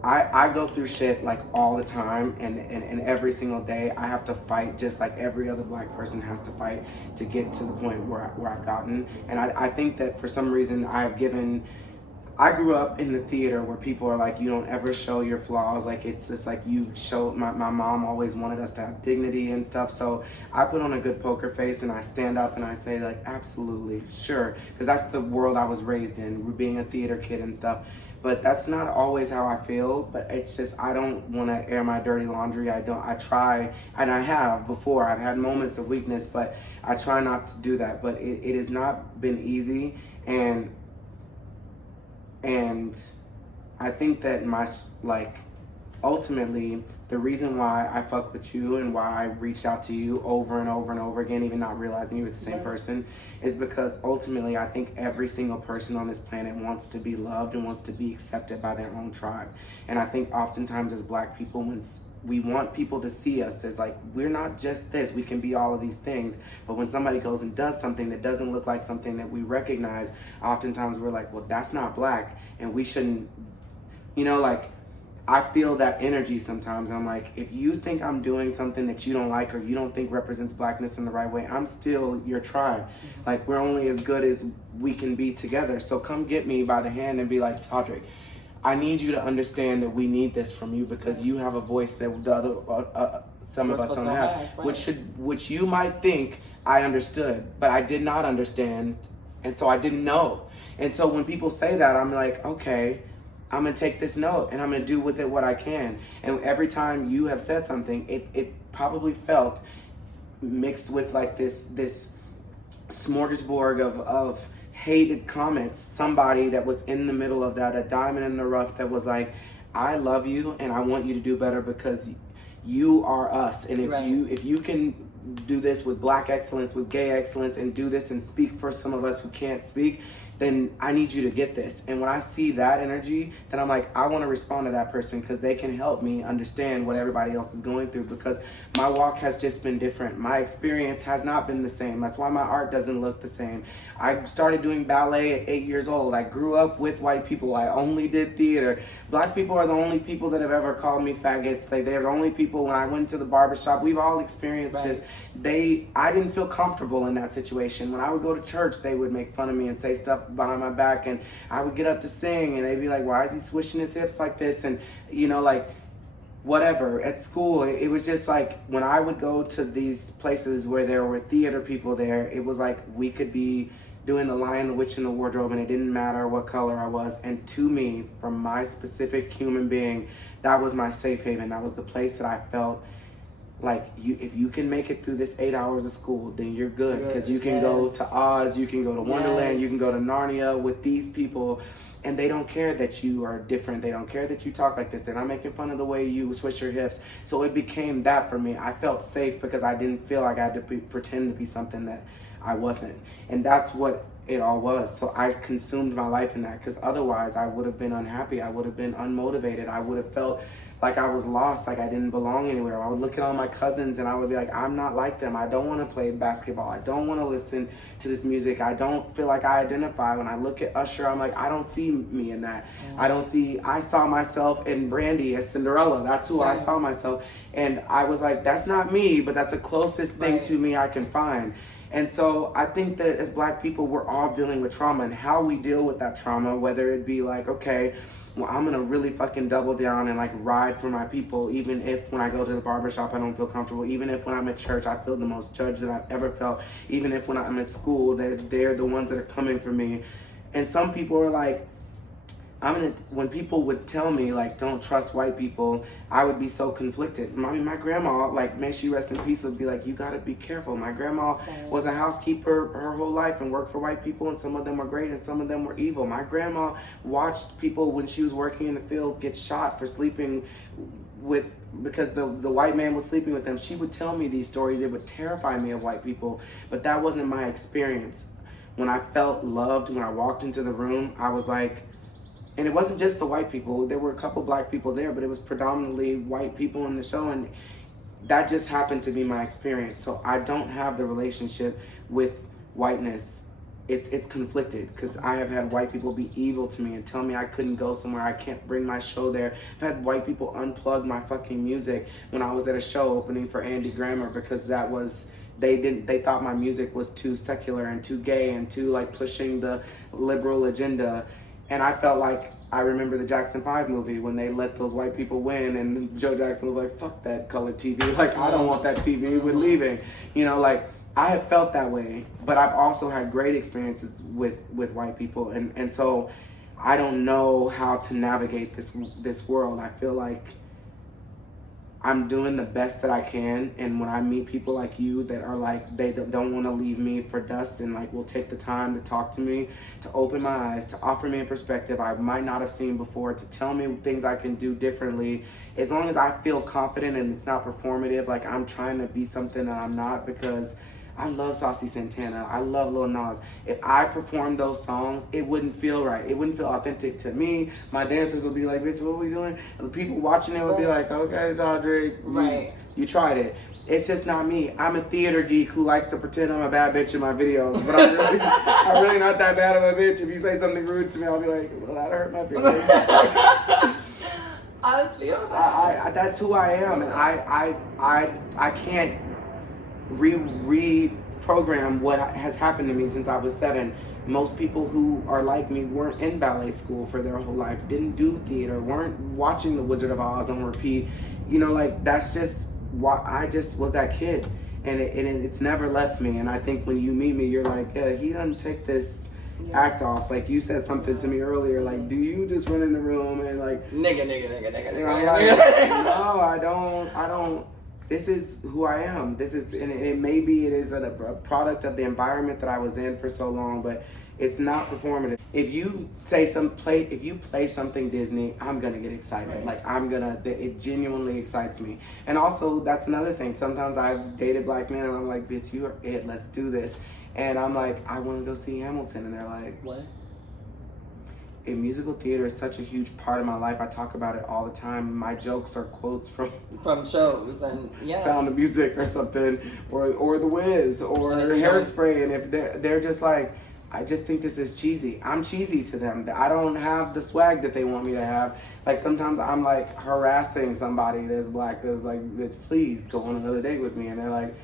I go through shit like all the time, and every single day I have to fight just like every other black person has to fight to get to the point where I've gotten. And I think that for some reason I grew up in the theater where people are like, you don't ever show your flaws. Like, it's just like you show, my mom always wanted us to have dignity and stuff. So I put on a good poker face and I stand up and I say like, absolutely, sure. Because that's the world I was raised in, being a theater kid and stuff. But that's not always how I feel. But it's just, I don't want to air my dirty laundry. I try, and I have before. I've had moments of weakness, but I try not to do that. But it has not been easy. And I think that ultimately, the reason why I fuck with you and why I reached out to you over and over and over again, even not realizing you were the same person, is because ultimately I think every single person on this planet wants to be loved and wants to be accepted by their own tribe. And I think oftentimes as black people, when we want people to see us as like, we're not just this, we can be all of these things. But when somebody goes and does something that doesn't look like something that we recognize, oftentimes we're like, well, that's not black, and we shouldn't, like, I feel that energy sometimes. I'm like, if you think I'm doing something that you don't like or you don't think represents blackness in the right way, I'm still your tribe. Like, we're only as good as we can be together. So come get me by the hand and be like, Todrick, I need you to understand that we need this from you because you have a voice that the other some of us don't have, right. which you might think I understood, but I did not understand, and so I didn't know. And so when people say that, I'm like, okay, I'm gonna take this note and I'm gonna do with it what I can. And every time you have said something, it probably felt mixed with like this smorgasbord of hated comments. Somebody that was in the middle of that, a diamond in the rough, that was like, I love you and I want you to do better because you are us. And if you can do this with black excellence, with gay excellence, and do this and speak for some of us who can't speak, then I need you to get this. And when I see that energy, then I'm like, I want to respond to that person because they can help me understand what everybody else is going through, because my walk has just been different. My experience has not been the same. That's why my art doesn't look the same. I started doing ballet at 8 years old. I grew up with white people. I only did theater. Black people are the only people that have ever called me faggots. They're the only people, when I went to the barbershop, we've all experienced this. I didn't feel comfortable in that situation. When I would go to church, they would make fun of me and say stuff behind my back, and I would get up to sing and they'd be like, why is he swishing his hips like this? And like, whatever. At school, it was just like, when I would go to these places where there were theater people there, it was like we could be doing The Lion, the Witch, and the Wardrobe, and it didn't matter what color I was. And to me, from my specific human being, that was my safe haven. That was the place that I felt like, if you can make it through this 8 hours of school, then you're good, because you can go to Oz, you can go to Wonderland, you can go to Narnia with these people, and they don't care that you are different. They don't care that you talk like this. They're not making fun of the way you swish your hips. So it became that for me. I felt safe because I didn't feel like I had to pretend to be something that I wasn't. And that's what it all was. So I consumed my life in that, because otherwise I would have been unhappy. I would have been unmotivated. I would have felt like I was lost, like I didn't belong anywhere. I would look at all my cousins and I would be like, I'm not like them. I don't want to play basketball. I don't want to listen to this music. I don't feel like I identify. When I look at Usher, I'm like, I don't see me in that. I saw myself in Brandy as Cinderella. That's who I saw myself. And I was like, that's not me, but that's the closest thing to me I can find. And so I think that as black people, we're all dealing with trauma, and how we deal with that trauma, whether it be like, okay, well, I'm gonna really fucking double down and like ride for my people, even if when I go to the barbershop I don't feel comfortable, even if when I'm at church I feel the most judged that I've ever felt, even if when I'm at school they're the ones that are coming for me. And some people are like, when people would tell me like, don't trust white people, I would be so conflicted. I mean, my grandma, like, may she rest in peace, would be like, you gotta be careful. My grandma was a housekeeper her whole life and worked for white people, and some of them were great and some of them were evil. My grandma watched people when she was working in the fields get shot for sleeping because the white man was sleeping with them. She would tell me these stories. It would terrify me of white people, but that wasn't my experience. When I felt loved, when I walked into the room, I was like, and it wasn't just the white people. There were a couple black people there, but it was predominantly white people in the show, and that just happened to be my experience. So I don't have the relationship with whiteness it's conflicted, because I have had white people be evil to me and tell me I couldn't go somewhere, I can't bring my show there. I've had white people unplug my fucking music when I was at a show opening for Andy Grammer, because that was, they thought my music was too secular and too gay and too like pushing the liberal agenda. And I felt like, I remember the Jackson 5 movie when they let those white people win, and Joe Jackson was like, fuck that colored TV, like I don't want that TV, we're leaving. You know, like I have felt that way, but I've also had great experiences with white people, and so I don't know how to navigate this world. I feel like I'm doing the best that I can, and when I meet people like you that are like, they don't want to leave me for dust, and like will take the time to talk to me, to open my eyes, to offer me a perspective I might not have seen before, to tell me things I can do differently, as long as I feel confident and it's not performative, like I'm trying to be something that I'm not, because I love Saucy Santana, I love Lil Nas. If I performed those songs, it wouldn't feel right. It wouldn't feel authentic to me. My dancers would be like, bitch, what are we doing? And the people watching it would be like, okay, Todrick, you tried it. It's just not me. I'm a theater geek who likes to pretend I'm a bad bitch in my videos, but I'm really not that bad of a bitch. If you say something rude to me, I'll be like, well, that hurt my feelings. I feel that. That's who I am, and I can't reprogram what has happened to me since I was 7. Most people who are like me weren't in ballet school for their whole life, didn't do theater, weren't watching The Wizard of Oz on repeat. You know, like that's just why I just was that kid, and it's never left me. And I think when you meet me, you're like, yeah, he doesn't take this act off. Like you said something to me earlier, like, do you just run in the room and like nigga. I'm like, no, I don't. This is who I am. This is, and it maybe it is a product of the environment that I was in for so long, but it's not performative. If you play something Disney, I'm gonna get excited. Right. Like it genuinely excites me. And also, that's another thing. Sometimes I've dated black men and I'm like, bitch, you are it, let's do this. And I'm like, I wanna go see Hamilton. And they're like, what? Musical theater is such a huge part of my life. I talk about it all the time. My jokes are quotes from shows and Sound of Music or something, or The Wiz or Hairspray. And if they're just like, I just think this is cheesy. I'm cheesy to them. I don't have the swag that they want me to have. Like sometimes I'm like harassing somebody that's black that's like, please go on another date with me, and they're like,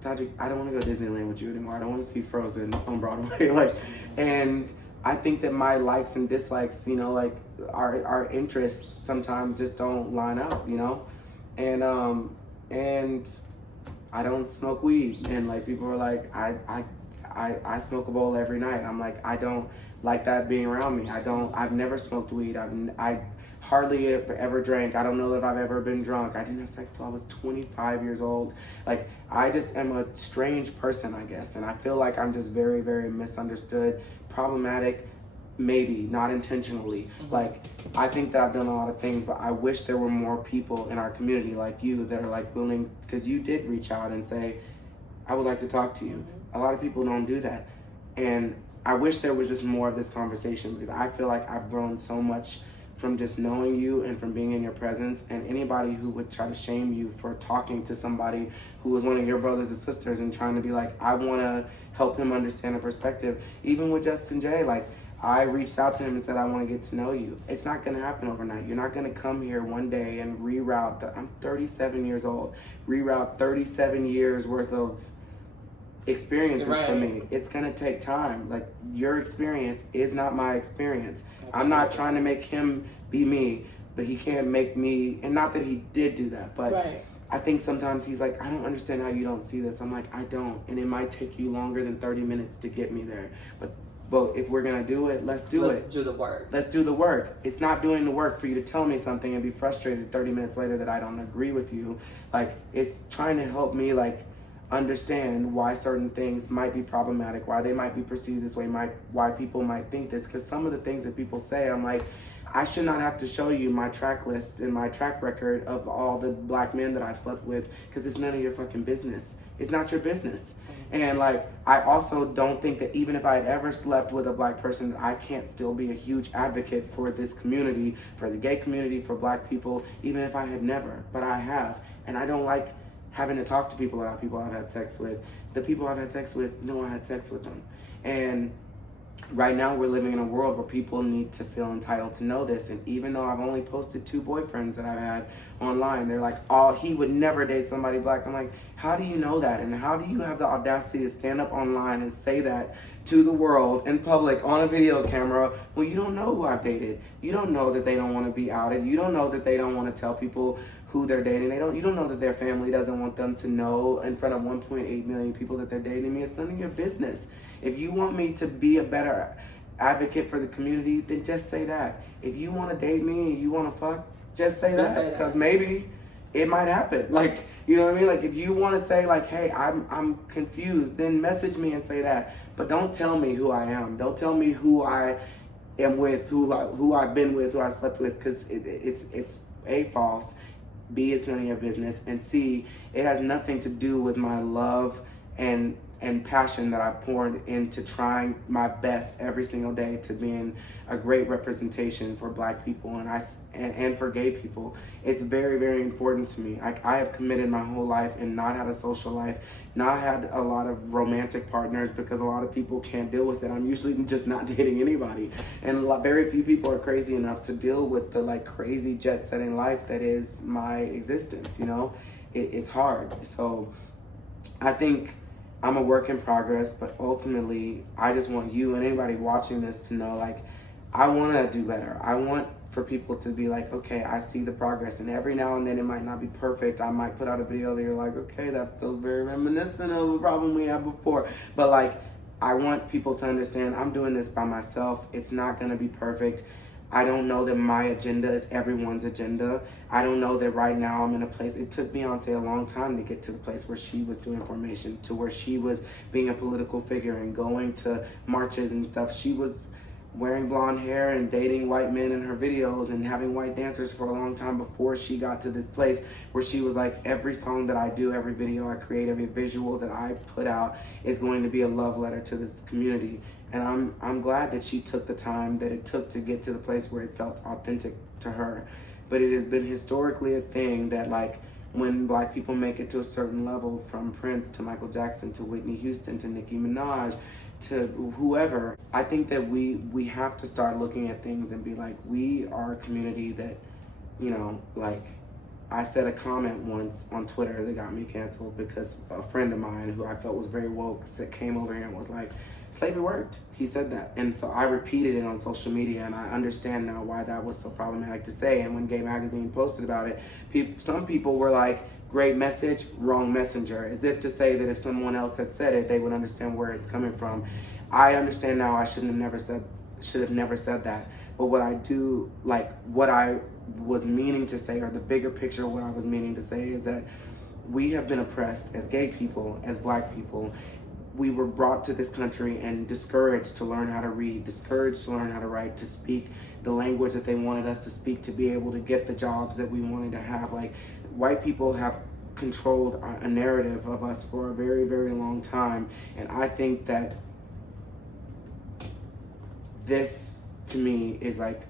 Todrick, I don't want to go to Disneyland with you anymore. I don't want to see Frozen on Broadway. Like, and I think that my likes and dislikes, you know, like our interests sometimes just don't line up, you know, and I don't smoke weed, and like people are like, I smoke a bowl every night. I'm like, I don't like that being around me. I've never smoked weed. I hardly ever drank. I don't know if I've ever been drunk. I didn't have sex till I was 25 years old. Like, I just am a strange person, I guess. And I feel like I'm just very, very misunderstood, problematic, maybe, not intentionally. Mm-hmm. Like, I think that I've done a lot of things, but I wish there were more people in our community like you that are like willing, because you did reach out and say, I would like to talk to you. Mm-hmm. A lot of people don't do that. And I wish there was just more of this conversation, because I feel like I've grown so much from just knowing you and from being in your presence. And anybody who would try to shame you for talking to somebody who was one of your brothers and sisters and trying to be like, I want to help him understand a perspective. Even with Justin J, like, I reached out to him and said, I want to get to know you. It's not going to happen overnight. You're not going to come here one day and I'm 37 years old, reroute 37 years worth of experiences for me. It's going to take time. Like, your experience is not my experience. I'm not trying to make him be me, but he can't make me, and not that he did do that, but I think sometimes he's like, I don't understand how you don't see this. I'm like, I don't, and it might take you longer than 30 minutes to get me there. But if we're gonna do it, let's do it. Let's do the work. Let's do the work. It's not doing the work for you to tell me something and be frustrated 30 minutes later that I don't agree with you. Like, it's trying to help me, like, understand why certain things might be problematic, why they might be perceived this way, why people might think this. Because some of the things that people say, I'm like, I should not have to show you my track list and my track record of all the black men that I've slept with, because it's none of your fucking business. It's not your business. And like, I also don't think that even if I had ever slept with a black person, I can't still be a huge advocate for this community, for the gay community, for black people, even if I had never, but I have. And I don't like having to talk to people about people I've had sex with. the people I've had sex with know I had sex with them. And right now we're living in a world where people need to feel entitled to know this. And even though I've only posted 2 boyfriends that I've had online, they're like, oh, he would never date somebody black. I'm like, how do you know that? And how do you have the audacity to stand up online and say that to the world in public on a video camera when you don't know who I've dated? You don't know that they don't want to be outed. You don't know that they don't want to tell people who they're dating. You don't know that their family doesn't want them to know in front of 1.8 million people that they're dating me. It's none of your business. If you want me to be a better advocate for the community, then just say that. If you want to date me and you want to fuck, just say that, because maybe it might happen. Like, you know what I mean? Like, if you want to say like, hey, I'm confused, then message me and say that. But don't tell me who I am. Don't tell me who I am with, who I've been with, who I slept with, because it's A, false, B, it's none of your business, and C, it has nothing to do with my love and passion that I poured into trying my best every single day to being a great representation for black people and for gay people. It's very, very important to me. I have committed my whole life and not had a social life, not had a lot of romantic partners because a lot of people can't deal with it. I'm usually just not dating anybody. And very few people are crazy enough to deal with the like crazy jet setting life that is my existence, you know? It's hard. So I think I'm a work in progress, but ultimately, I just want you and anybody watching this to know, like, I want to do better. I want for people to be like, okay, I see the progress. And every now and then, it might not be perfect. I might put out a video that you're like, okay, that feels very reminiscent of a problem we had before. But, like, I want people to understand I'm doing this by myself. It's not going to be perfect. I don't know that my agenda is everyone's agenda. I don't know that right now I'm in a place. It took Beyonce a long time to get to the place where she was doing formation, to where she was being a political figure and going to marches and stuff. She was wearing blonde hair and dating white men in her videos and having white dancers for a long time before she got to this place where she was like, every song that I do, every video I create, every visual that I put out is going to be a love letter to this community. And I'm glad that she took the time that it took to get to the place where it felt authentic to her. But it has been historically a thing that, like, when black people make it to a certain level, from Prince to Michael Jackson to Whitney Houston to Nicki Minaj to whoever, I think that we have to start looking at things and be like, we are a community that, you know, like, I said a comment once on Twitter that got me canceled because a friend of mine who I felt was very woke came over here and was like, slavery worked. He said that. And so I repeated it on social media, and I understand now why that was so problematic to say. And when Gay Magazine posted about it, some people were like, great message, wrong messenger, as if to say that if someone else had said it, they would understand where it's coming from. I understand now I should have never said that. But what I do, like, what I was meaning to say, or the bigger picture of what I was meaning to say, is that we have been oppressed as gay people, as black people. We were brought to this country and discouraged to learn how to read, discouraged to learn how to write, to speak the language that they wanted us to speak, to be able to get the jobs that we wanted to have. Like, white people have controlled a narrative of us for a very, very long time. And I think that this, to me, is like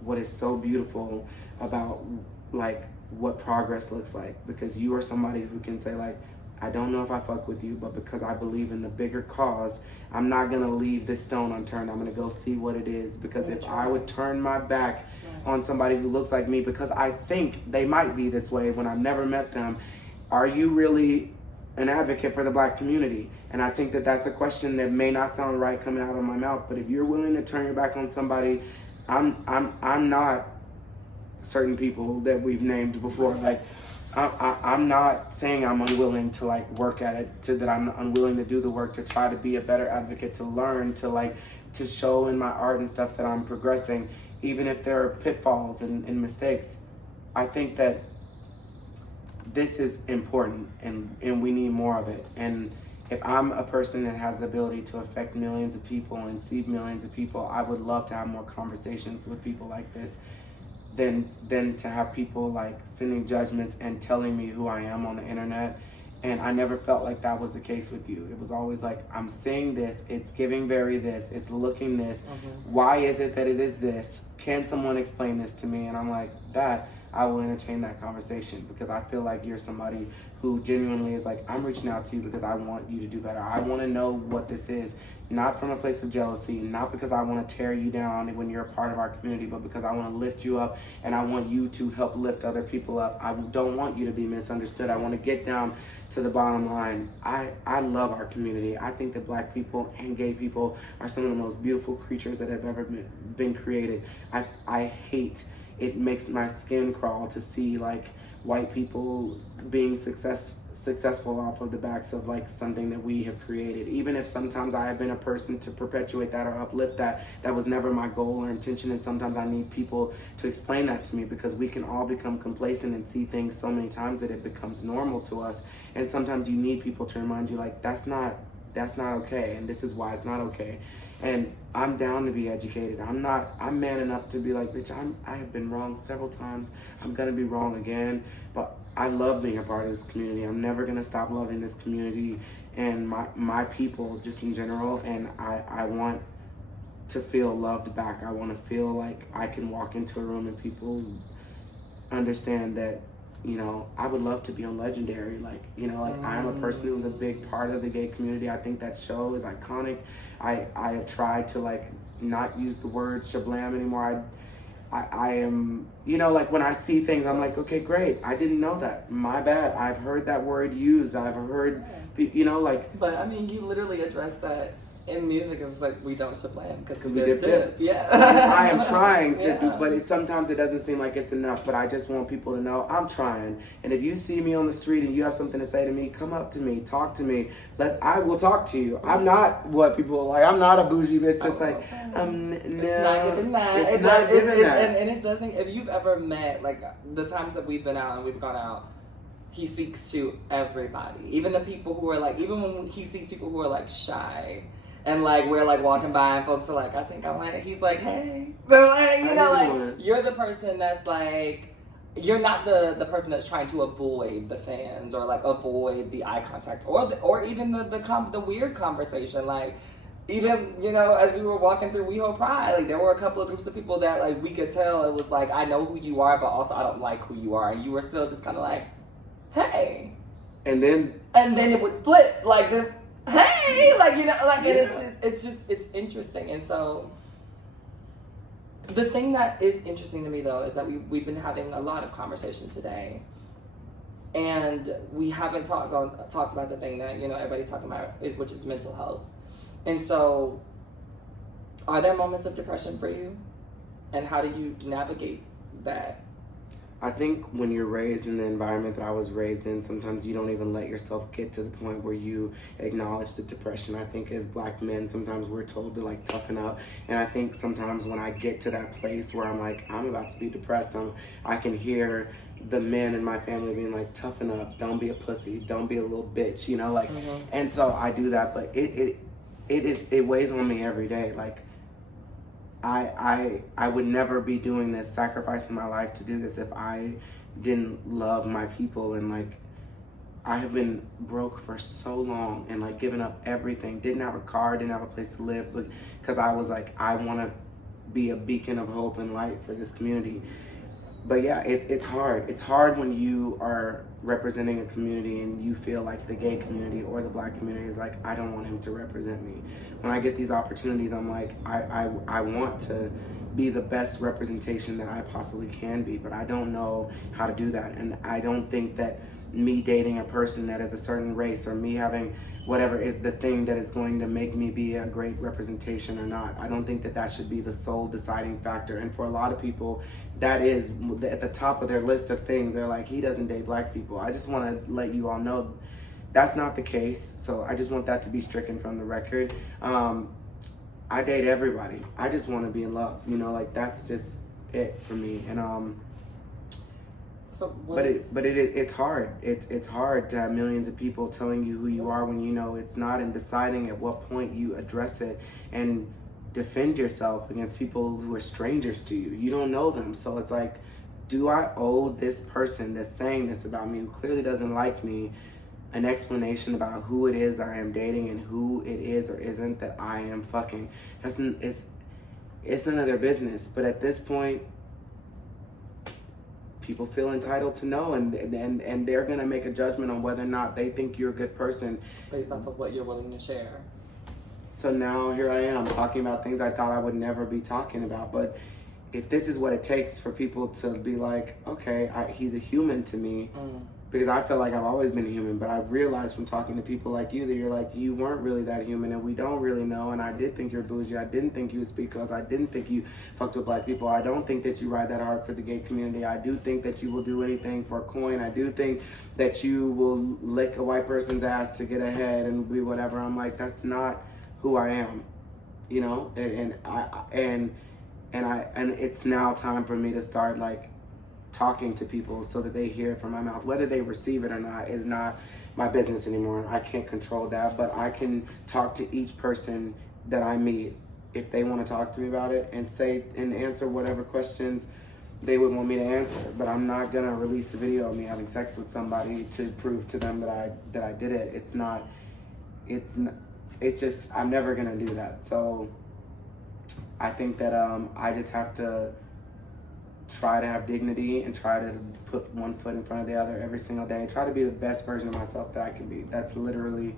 what is so beautiful about like what progress looks like, because you are somebody who can say like, I don't know if I fuck with you, but because I believe in the bigger cause, I'm not gonna leave this stone unturned. I'm gonna go see what it is, because if I would turn my back on somebody who looks like me, because I think they might be this way when I've never met them, are you really an advocate for the black community? And I think that that's a question that may not sound right coming out of my mouth, but if you're willing to turn your back on somebody, I'm not certain people that we've named before. Like, I'm not saying I'm unwilling to like work at it, that I'm unwilling to do the work to try to be a better advocate, to learn, to show in my art and stuff that I'm progressing, even if there are pitfalls and mistakes. I think that this is important, and we need more of it. And if I'm a person that has the ability to affect millions of people and see millions of people, I would love to have more conversations with people like this than to have people like sending judgments and telling me who I am on the internet. And I never felt like that was the case with you. It was always like, I'm saying this, it's giving very this, it's looking this. Mm-hmm. Why is it that it is this? Can someone explain this to me? And I'm like, that I will entertain that conversation, because I feel like you're somebody who genuinely is like, I'm reaching out to you because I want you to do better. I want to know what this is, not from a place of jealousy, not because I want to tear you down when you're a part of our community, but because I want to lift you up and I want you to help lift other people up. I don't want you to be misunderstood. I want to get down to the bottom line. I love our community. I think that Black people and gay people are some of the most beautiful creatures that have ever been created. I hate, it makes my skin crawl to see like white people being successful off of the backs of like something that we have created. Even if sometimes I have been a person to perpetuate that or uplift that, that was never my goal or intention, and sometimes I need people to explain that to me, because we can all become complacent and see things so many times that it becomes normal to us. And sometimes you need people to remind you like, that's not okay, and this is why it's not okay. And I'm down to be educated. I'm man enough to be like, bitch, I have been wrong several times. I'm gonna be wrong again. But I love being a part of this community. I'm never gonna stop loving this community and my people just in general. And I want to feel loved back. I want to feel like I can walk into a room and people understand that, you know, I would love to be on Legendary. Like, you know, like I am a person who's a big part of the gay community. I think that show is iconic. I have tried to like not use the word shablam anymore. I am, you know, like when I see things, I'm like, okay, great. I didn't know that. My bad. I've heard that word used. I've heard, you know, like. But I mean, you literally addressed that in music. It's like we don't shablam because we dip. Yeah. I am trying to, but sometimes it doesn't seem like it's enough. But I just want people to know I'm trying. And if you see me on the street and you have something to say to me, come up to me, talk to me. I will talk to you. I'm not what people are like. I'm not a bougie bitch that's like, no. It's not giving that. It's not giving that. And it doesn't. If you've ever met, like the times that we've been out and we've gone out, he speaks to everybody, even the people who are like, even when he sees people who are like shy. And like we're like walking by and folks are like, I think I might. He's like, hey, so like, you know, like you're the person that's like, you're not the person that's trying to avoid the fans or like avoid the eye contact or even the weird conversation. Like even, you know, as we were walking through WeHo Pride, like there were a couple of groups of people that like we could tell it was like, I know who you are, but also I don't like who you are, and you were still just kind of like, hey, and then it would flip like the. Hey, like, you know, like, it's interesting. And so the thing that is interesting to me though is that we've been having a lot of conversation today, and we haven't talked about the thing that, you know, everybody's talking about, which is mental health. And so are there moments of depression for you, and how do you navigate that? I think when you're raised in the environment that I was raised in, sometimes you don't even let yourself get to the point where you acknowledge the depression. I think as Black men, sometimes we're told to like toughen up. And I think sometimes when I get to that place where I'm like, I'm about to be depressed, I can hear the men in my family being like, toughen up, don't be a pussy, don't be a little bitch, you know, like, and so I do that, but it weighs on me every day. Like, I would never be doing this, sacrificing my life to do this if I didn't love my people. And like, I have been broke for so long and like given up everything, didn't have a car, didn't have a place to live, but because I was like, I want to be a beacon of hope and light for this community. But yeah, it's hard. It's hard when you are representing a community and you feel like the gay community or the Black community is like, I don't want him to represent me. When I get these opportunities, I'm like, I want to be the best representation that I possibly can be, but I don't know how to do that. And I don't think that me dating a person that is a certain race or me having whatever is the thing that is going to make me be a great representation or not. I don't think that that should be the sole deciding factor. And for a lot of people, that is at the top of their list of things. They're like, he doesn't date Black people. I just want to let you all know that's not the case. So I just want that to be stricken from the record. I date everybody. I just want to be in love. You know, like that's just it for me. And it's hard. It's hard to have millions of people telling you who you are when you know it's not, and deciding at what point you address it and defend yourself against people who are strangers to you. You don't know them. So it's like, do I owe this person that's saying this about me, who clearly doesn't like me, an explanation about who it is I am dating and who it is or isn't that I am fucking? It's none of their business. But at this point, people feel entitled to know, and they're gonna make a judgment on whether or not they think you're a good person based off of what you're willing to share. So now here I am talking about things I thought I would never be talking about. But if this is what it takes for people to be like, okay, he's a human to me, because I feel like I've always been a human, but I've realized from talking to people like you that you're like, you weren't really that human, and we don't really know, and I did think you're bougie, I didn't think you would speak to us, I didn't think you fucked with black people, I don't think that you ride that hard for the gay community, I do think that you will do anything for a coin, I do think that you will lick a white person's ass to get ahead and be whatever. I'm like, that's not who I am, you know, and it's now time for me to start like talking to people so that they hear it from my mouth. Whether they receive it or not is not my business anymore. I can't control that, but I can talk to each person that I meet if they want to talk to me about it and say and answer whatever questions they would want me to answer. But I'm not gonna release a video of me having sex with somebody to prove to them that I did it. It's just, I'm never gonna do that. So I think that I just have to try to have dignity and try to put one foot in front of the other every single day. Try to be the best version of myself that I can be. That's literally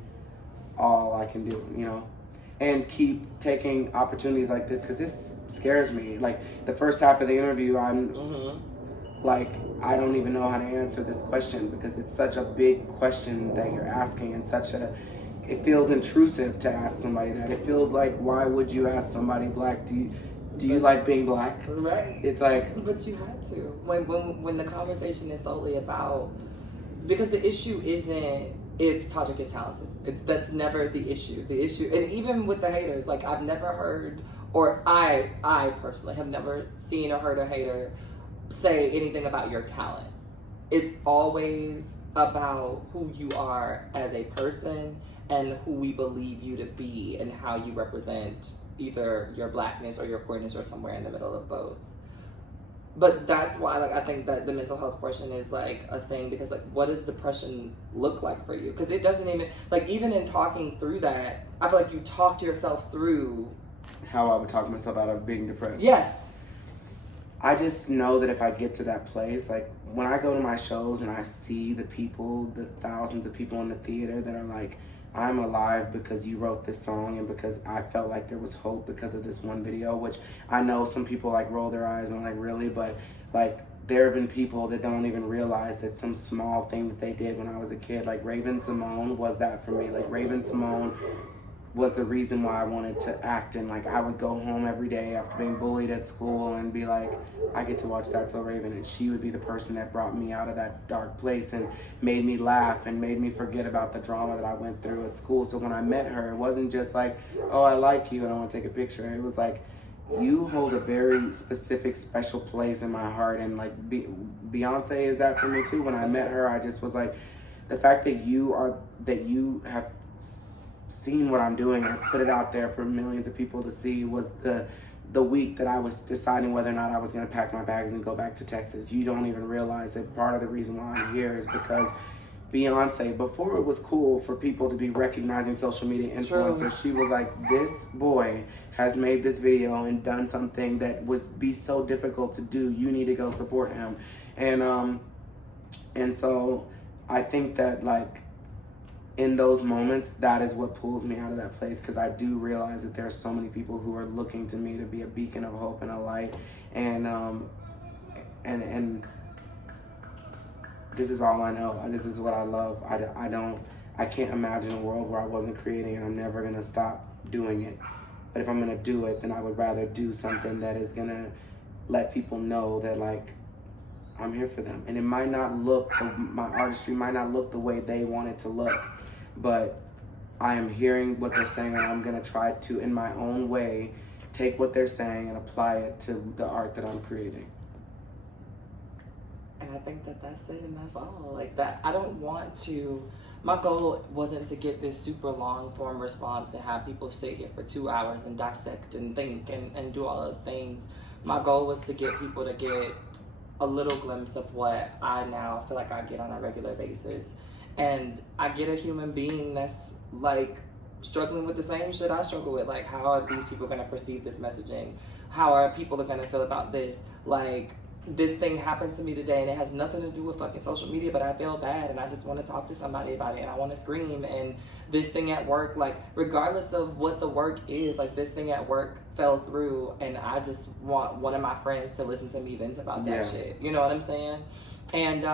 all I can do, you know? And keep taking opportunities like this, because this scares me. Like the first half of the interview, I'm like, I don't even know how to answer this question, because it's such a big question that you're asking, and it feels intrusive to ask somebody that. It feels like, why would you ask somebody black, do you like being black? Right. It's like, but you have to. When the conversation is solely about, because the issue isn't if Todrick is talented. That's never the issue. The issue, and even with the haters, like I've never heard, or I personally have never seen or heard a hater say anything about your talent. It's always about who you are as a person and who we believe you to be and how you represent either your blackness or your queerness or somewhere in the middle of both. But that's why, like, I think that the mental health portion is like a thing, because like, what does depression look like for you? Because it doesn't even, like, even in talking through that, I feel like you talked yourself through how I would talk myself out of being depressed. Yes. I just know that if I get to that place, like when I go to my shows and I see the people, the thousands of people in the theater that are like, I'm alive because you wrote this song and because I felt like there was hope because of this one video, which I know some people like roll their eyes and like, really, but like there have been people that don't even realize that some small thing that they did when I was a kid, like Raven Simone was that for me. Like Raven Simone was the reason why I wanted to act, and like I would go home every day after being bullied at school and be like, I get to watch That's So Raven, and she would be the person that brought me out of that dark place and made me laugh and made me forget about the drama that I went through at school. So when I met her, it wasn't just like, oh, I like you and I want to take a picture. It was like, you hold a very specific, special place in my heart. And like Beyonce is that for me too. When I met her, I just was like, the fact that you have seen what I'm doing and put it out there for millions of people to see was the week that I was deciding whether or not I was going to pack my bags and go back to Texas. You don't even realize that part of the reason why I'm here is because Beyonce, before it was cool for people to be recognizing social media influencers, she was like, this boy has made this video and done something that would be so difficult to do. You need to go support him. And so I think that like in those moments, that is what pulls me out of that place, because I do realize that there are so many people who are looking to me to be a beacon of hope and a light, and this is all I know. This is what I love. I can't imagine a world where I wasn't creating, and I'm never gonna stop doing it. But if I'm gonna do it, then I would rather do something that is gonna let people know that like I'm here for them. And it might not look, my artistry might not look the way they want it to look, but I am hearing what they're saying, and I'm gonna try to, in my own way, take what they're saying and apply it to the art that I'm creating. And I think that that's it, and that's all. Like that, I don't want to, my goal wasn't to get this super long form response and have people sit here for 2 hours and dissect and think and do all of the things. My goal was to get people to get a little glimpse of what I now feel like I get on a regular basis. And I get a human being that's like struggling with the same shit I struggle with. Like, how are these people gonna perceive this messaging? How are people gonna feel about this? Like, this thing happened to me today and it has nothing to do with fucking social media, but I feel bad and I just want to talk to somebody about it and I want to scream. And this thing at work, like, regardless of what the work is, like, this thing at work fell through and I just want one of my friends to listen to me vent about that shit. You know what I'm saying? And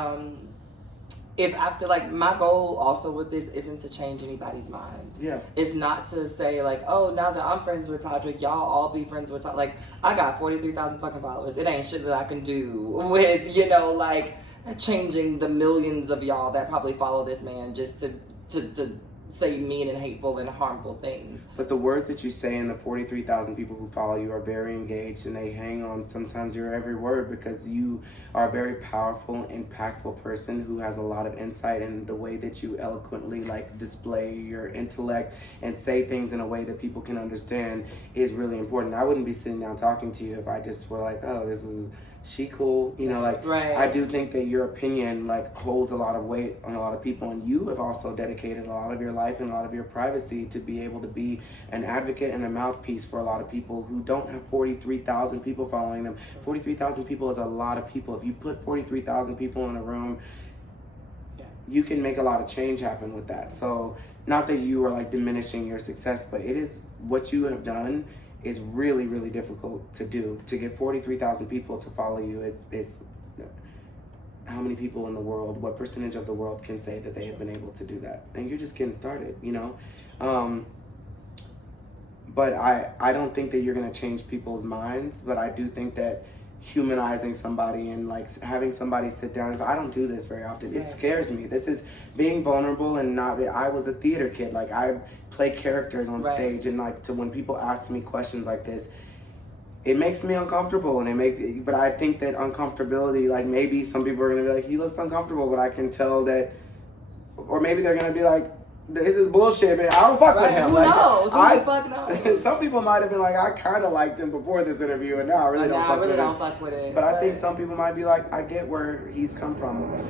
if after, like, my goal also with this isn't to change anybody's mind. Yeah. It's not to say, like, oh, now that I'm friends with Todrick, y'all all be friends with Todrick. Like, I got 43,000 fucking followers. It ain't shit that I can do with, you know, like, changing the millions of y'all that probably follow this man just to say mean and hateful and harmful things. But the words that you say and the 43,000 people who follow you are very engaged and they hang on sometimes your every word because you are a very powerful, impactful person who has a lot of insight, and the way that you eloquently like display your intellect and say things in a way that people can understand is really important. I wouldn't be sitting down talking to you if I just were like, oh, this is she cool, you know, like, right. I do think that your opinion like holds a lot of weight on a lot of people, and you have also dedicated a lot of your life and a lot of your privacy to be able to be an advocate and a mouthpiece for a lot of people who don't have 43,000 people following them. 43,000 people is a lot of people. If you put 43,000 people in a room, you can make a lot of change happen with that. So not that you are like diminishing your success, but it is what you have done is really, really difficult to do. To get 43,000 people to follow you is how many people in the world, what percentage of the world can say that they have been able to do that? And you're just getting started, you know? But I don't think that you're gonna change people's minds, but I do think that humanizing somebody and like having somebody sit down, I don't do this very often. It scares me. This is being vulnerable and not, I was a theater kid. Like I play characters on stage, and like when people ask me questions like this, it makes me uncomfortable, and but I think that uncomfortability, like maybe some people are gonna be like, he looks uncomfortable, but I can tell that, or maybe they're gonna be like, this is bullshit, man. I don't fuck with him. Who like, knows? Who fuck knows? Some people might have been like, I kind of liked him before this interview, and now I really don't fuck with it. But I think some people might be like, I get where he's come from.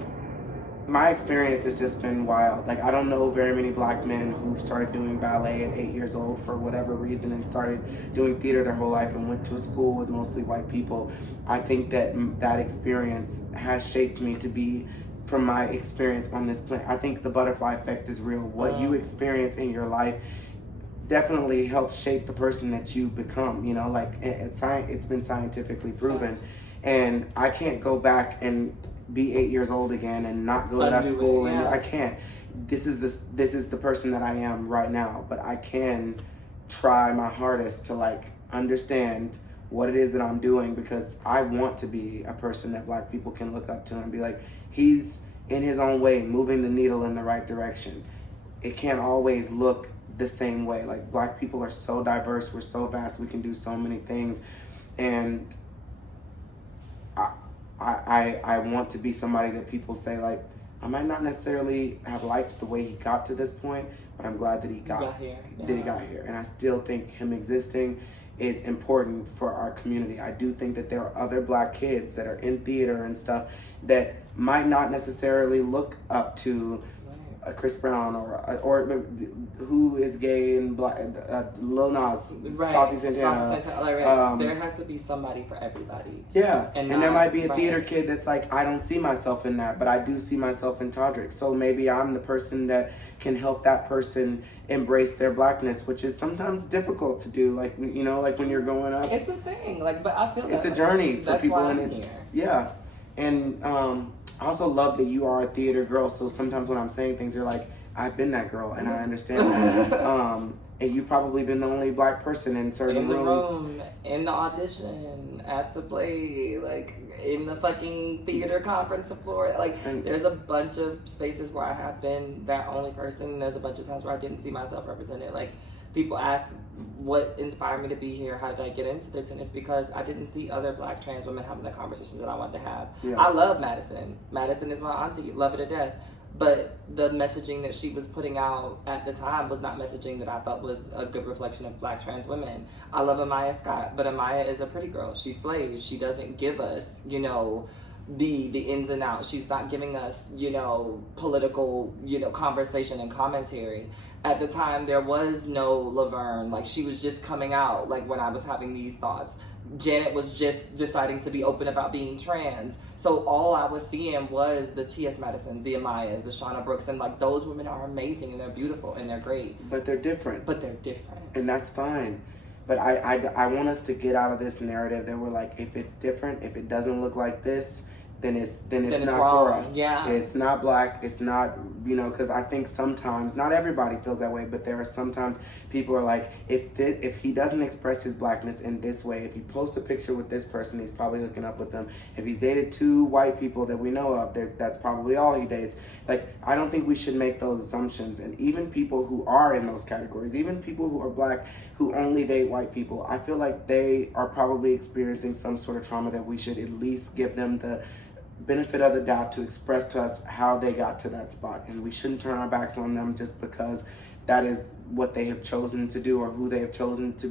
My experience has just been wild. Like, I don't know very many black men who started doing ballet at 8 years old for whatever reason and started doing theater their whole life and went to a school with mostly white people. I think that experience has shaped me to be, from my experience on this planet. I think the butterfly effect is real. What you experience in your life definitely helps shape the person that you become, you know, like it's been scientifically proven. And I can't go back and be 8 years old again and not go to that school, and I can't. This is the person that I am right now, but I can try my hardest to like understand what it is that I'm doing, because I want to be a person that black people can look up to and be like, he's in his own way moving the needle in the right direction. It can't always look the same way. Like, black people are so diverse, we're so vast, we can do so many things, and I want to be somebody that people say, like, I might not necessarily have liked the way he got to this point, but I'm glad that he got here. That he got here. And I still think him existing is important for our community. I do think that there are other black kids that are in theater and stuff that might not necessarily look up to Chris Brown or who is gay and black, Lil Nas, Saucy Santana. There has to be somebody for everybody. Yeah, and there might be a theater kid that's like, I don't see myself in that, but I do see myself in Todrick. So maybe I'm the person that can help that person embrace their blackness, which is sometimes difficult to do. Like, you know, like when you're growing up. It's a thing. Like, but I feel it's a journey for people, and it's and I also love that you are a theater girl, so sometimes when I'm saying things, you're like, I've been that girl, and I understand that. And you've probably been the only black person in certain rooms. In the audition, at the play, like, in the fucking theater conference floor. Like, there's a bunch of spaces where I have been that only person. There's a bunch of times where I didn't see myself represented. Like, people ask what inspired me to be here, how did I get into this, and it's because I didn't see other black trans women having the conversations that I wanted to have. I love Madison. Madison is my auntie, love her to death. But the messaging that she was putting out at the time was not messaging that I thought was a good reflection of black trans women. I love Amaya Scott, but Amaya is a pretty girl. She slays. She doesn't give us, you know, the ins and outs. She's not giving us, political, conversation and commentary. At the time, there was no Laverne. Like, she was just coming out, like, when I was having these thoughts. Janet was just deciding to be open about being trans. So all I was seeing was the T.S. Madisons, the Amayas, the Shauna Brooks, and, like, those women are amazing, and they're beautiful, and they're great. But they're different. And that's fine. But I want us to get out of this narrative that we're like, if it's different, if it doesn't look like this, then it's not wrong. For us. Yeah. It's not black. It's not, because I think sometimes, not everybody feels that way, but there are sometimes people are like, if he doesn't express his blackness in this way, if he posts a picture with this person, he's probably hooking up with them. If he's dated 2 white people that we know of, that's probably all he dates. Like, I don't think we should make those assumptions. And even people who are in those categories, even people who are black, who only date white people, I feel like they are probably experiencing some sort of trauma that we should at least give them the benefit of the doubt to express to us how they got to that spot. And we shouldn't turn our backs on them just because that is what they have chosen to do, or who they have chosen to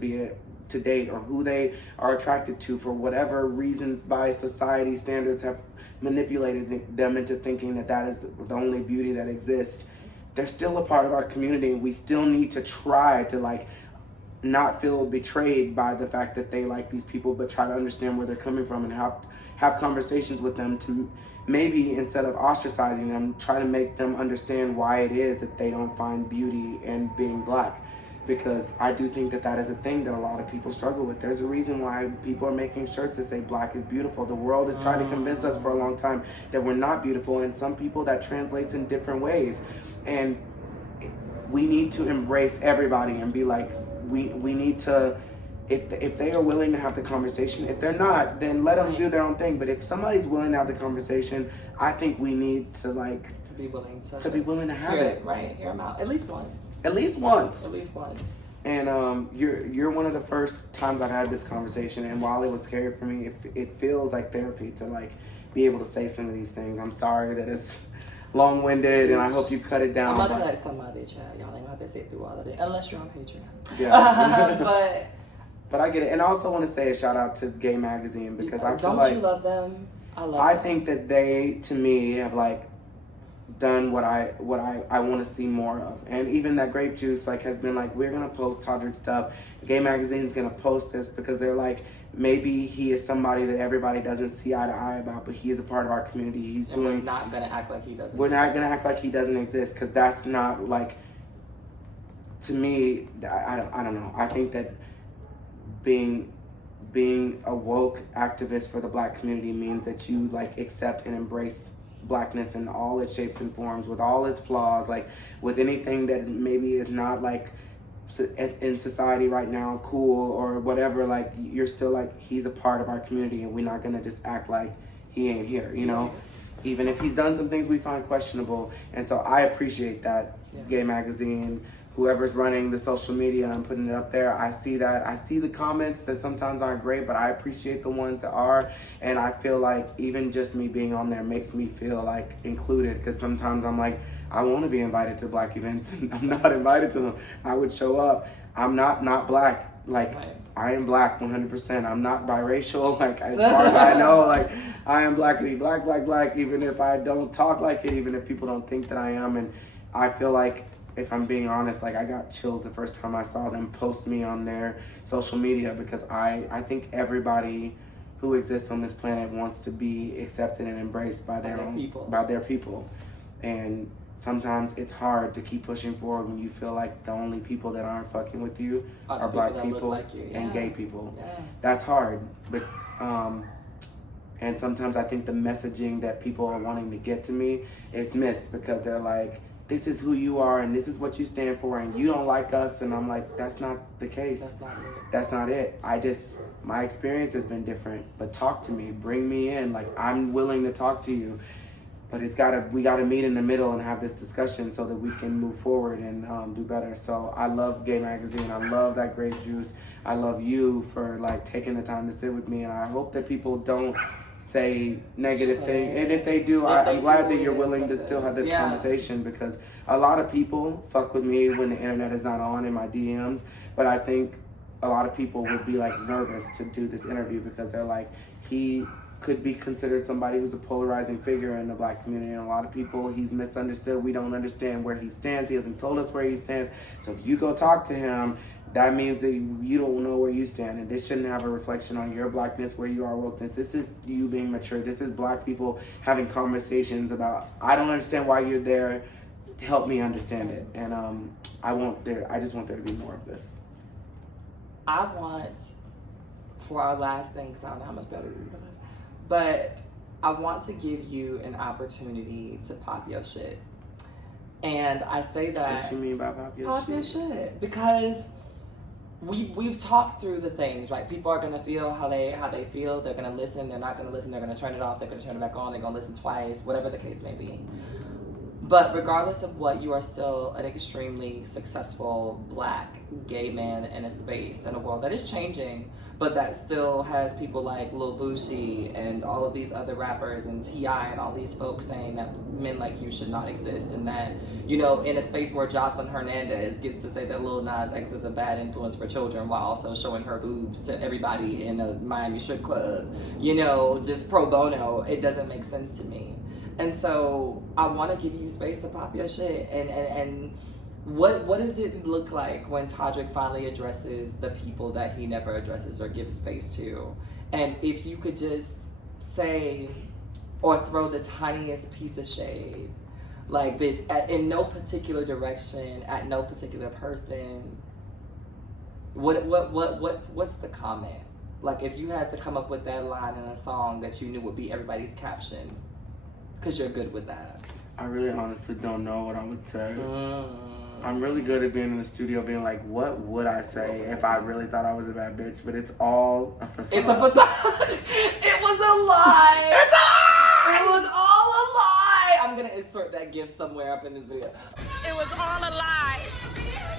date, or who they are attracted to for whatever reasons by society standards have manipulated them into thinking that is the only beauty that exists. They're still a part of our community, and we still need to try to not feel betrayed by the fact that they like these people, but try to understand where they're coming from and have conversations with them to maybe, instead of ostracizing them, try to make them understand why it is that they don't find beauty in being black. Because I do think that is a thing that a lot of people struggle with. There's a reason why people are making shirts that say black is beautiful. The world is trying to convince us for a long time that we're not beautiful, and some people that translates in different ways. And we need to embrace everybody and be like, we need to, if they are willing to have the conversation. If they're not, then let them do their own thing. But if somebody's willing to have the conversation, I think we need to be willing to have it. Right, hear them out at least once. And you're one of the first times I've had this conversation, and while it was scary for me, it feels like therapy to be able to say some of these things. I'm sorry that it's long-winded, and I hope you cut it down. I'm gonna cut some of it, child. Y'all ain't gonna have to sit through all of it unless you're on Patreon. Yeah. But I get it. And I also want to say a shout out to Gay Magazine, because I feel Don't you love them? I think that they, to me, have done what I want to see more of. And even that Grape Juice has been we're gonna post Todrick stuff. Gay Magazine's gonna post this because they're maybe he is somebody that everybody doesn't see eye to eye about, but he is a part of our community. We're not gonna act like he doesn't. We're not gonna act like he doesn't exist, because that's not to me. I don't know. I think that being a woke activist for the black community means that you accept and embrace blackness in all its shapes and forms, with all its flaws, with anything that maybe is not in society right now cool or whatever. You're still he's a part of our community, and we're not gonna just act like he ain't here, even if he's done some things we find questionable. And so I appreciate that. Gay Magazine, whoever's running the social media and putting it up there, I see that. I see the comments that sometimes aren't great, but I appreciate the ones that are. And I feel even just me being on there makes me feel included, because sometimes I'm I want to be invited to black events, and I'm not invited to them. I would show up. I'm not black. I am black 100%. I'm not biracial. As far as I know, I am blackity, black, even if I don't talk like it, even if people don't think that I am. And I feel if I'm being honest, I got chills the first time I saw them post me on their social media, because I think everybody who exists on this planet wants to be accepted and embraced by their people. And sometimes it's hard to keep pushing forward when you feel the only people that aren't fucking with you are black people and gay people. Yeah. That's hard. But and sometimes I think the messaging that people are wanting to get to me is missed, because they're this is who you are and this is what you stand for, and you don't like us. And I'm that's not the case. That's not it. My experience has been different, but talk to me, bring me in. I'm willing to talk to you, but we gotta meet in the middle and have this discussion so that we can move forward and do better. So I love Gay Magazine. I love that Grape Juice. I love you for taking the time to sit with me, and I hope that people don't say negative things, and if they do, I'm glad that you're willing to still have this conversation, because a lot of people fuck with me when the internet is not on in my DMs, but I think a lot of people would be nervous to do this interview, because they're he could be considered somebody who's a polarizing figure in the Black community, and a lot of people, he's misunderstood. We don't understand where he stands. He hasn't told us where he stands. So if you go talk to him, that means that you don't know where you stand, and this shouldn't have a reflection on your Blackness, where you are wokeness. This is you being mature. This is Black people having conversations about, I don't understand why you're there. Help me understand it. And I just want there to be more of this. I want, for our last thing, because I don't know how much better we're gonna, but I want to give you an opportunity to pop your shit. And I say that. What you mean by pop your shit? Pop your shit. Because we've talked through the things, right? People are gonna feel how they feel. They're gonna listen. They're not gonna listen. They're gonna turn it off. They're gonna turn it back on. They're gonna listen twice. Whatever the case may be. But regardless of what, you are still an extremely successful Black gay man in a space, in a world that is changing, but that still has people like Lil Boosie and all of these other rappers and T.I. and all these folks saying that men like you should not exist, and that, you know, in a space where Jocelyn Hernandez gets to say that Lil Nas X is a bad influence for children while also showing her boobs to everybody in a Miami strip club, you know, just pro bono. It doesn't make sense to me. And so I want to give you space to pop your shit. And what does it look like when Todrick finally addresses the people that he never addresses or gives space to? And if you could just say or throw the tiniest piece of shade, like, bitch, in no particular direction, at no particular person, what's the comment? Like, if you had to come up with that line in a song that you knew would be everybody's caption, because you're good with that. I really honestly don't know what I would say. I'm really good at being in the studio being like, what would I say if I really thought I was a bad bitch? But it's all a facade. It's a facade. It was a lie. It's a lie. It was all a lie. I'm going to insert that GIF somewhere up in this video. It was all a lie.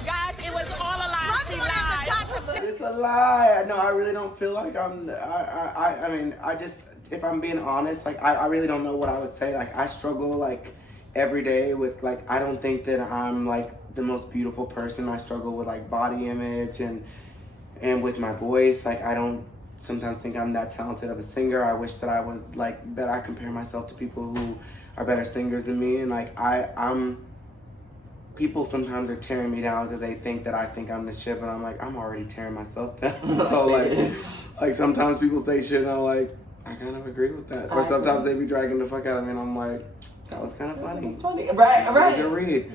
Guys, it was all a lie. She lied. It's a lie. No, I really don't feel like I mean, I just, if I'm being honest, like, I really don't know what I would say. Like, I struggle, like, every day with, like, I don't think that I'm, like, the most beautiful person. I struggle with, like, body image and with my voice. Like, I don't sometimes think I'm that talented of a singer. I wish that I was, like, that I compare myself to people who are better singers than me. And, like, I'm people sometimes are tearing me down because they think that I think I'm the shit, but I'm like, I'm already tearing myself down. So, like sometimes people say shit and I'm like, I kind of agree with that. Or sometimes they be dragging the fuck out of me and I'm like, that was kind of funny. It's funny. Right. Good read.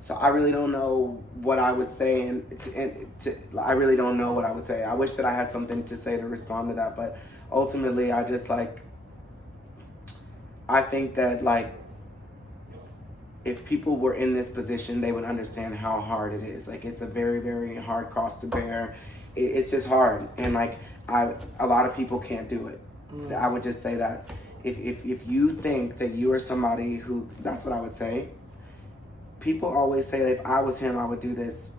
So I really don't know what I would say, I really don't know what I would say. I wish that I had something to say to respond to that, but ultimately I just, like, I think that, like, if people were in this position, they would understand how hard it is. Like, it's a very, very hard cross to bear. It's just hard. And, like, a lot of people can't do it. I would just say that. If you think that you are somebody who, that's what I would say. People always say that if I was him, I would do this.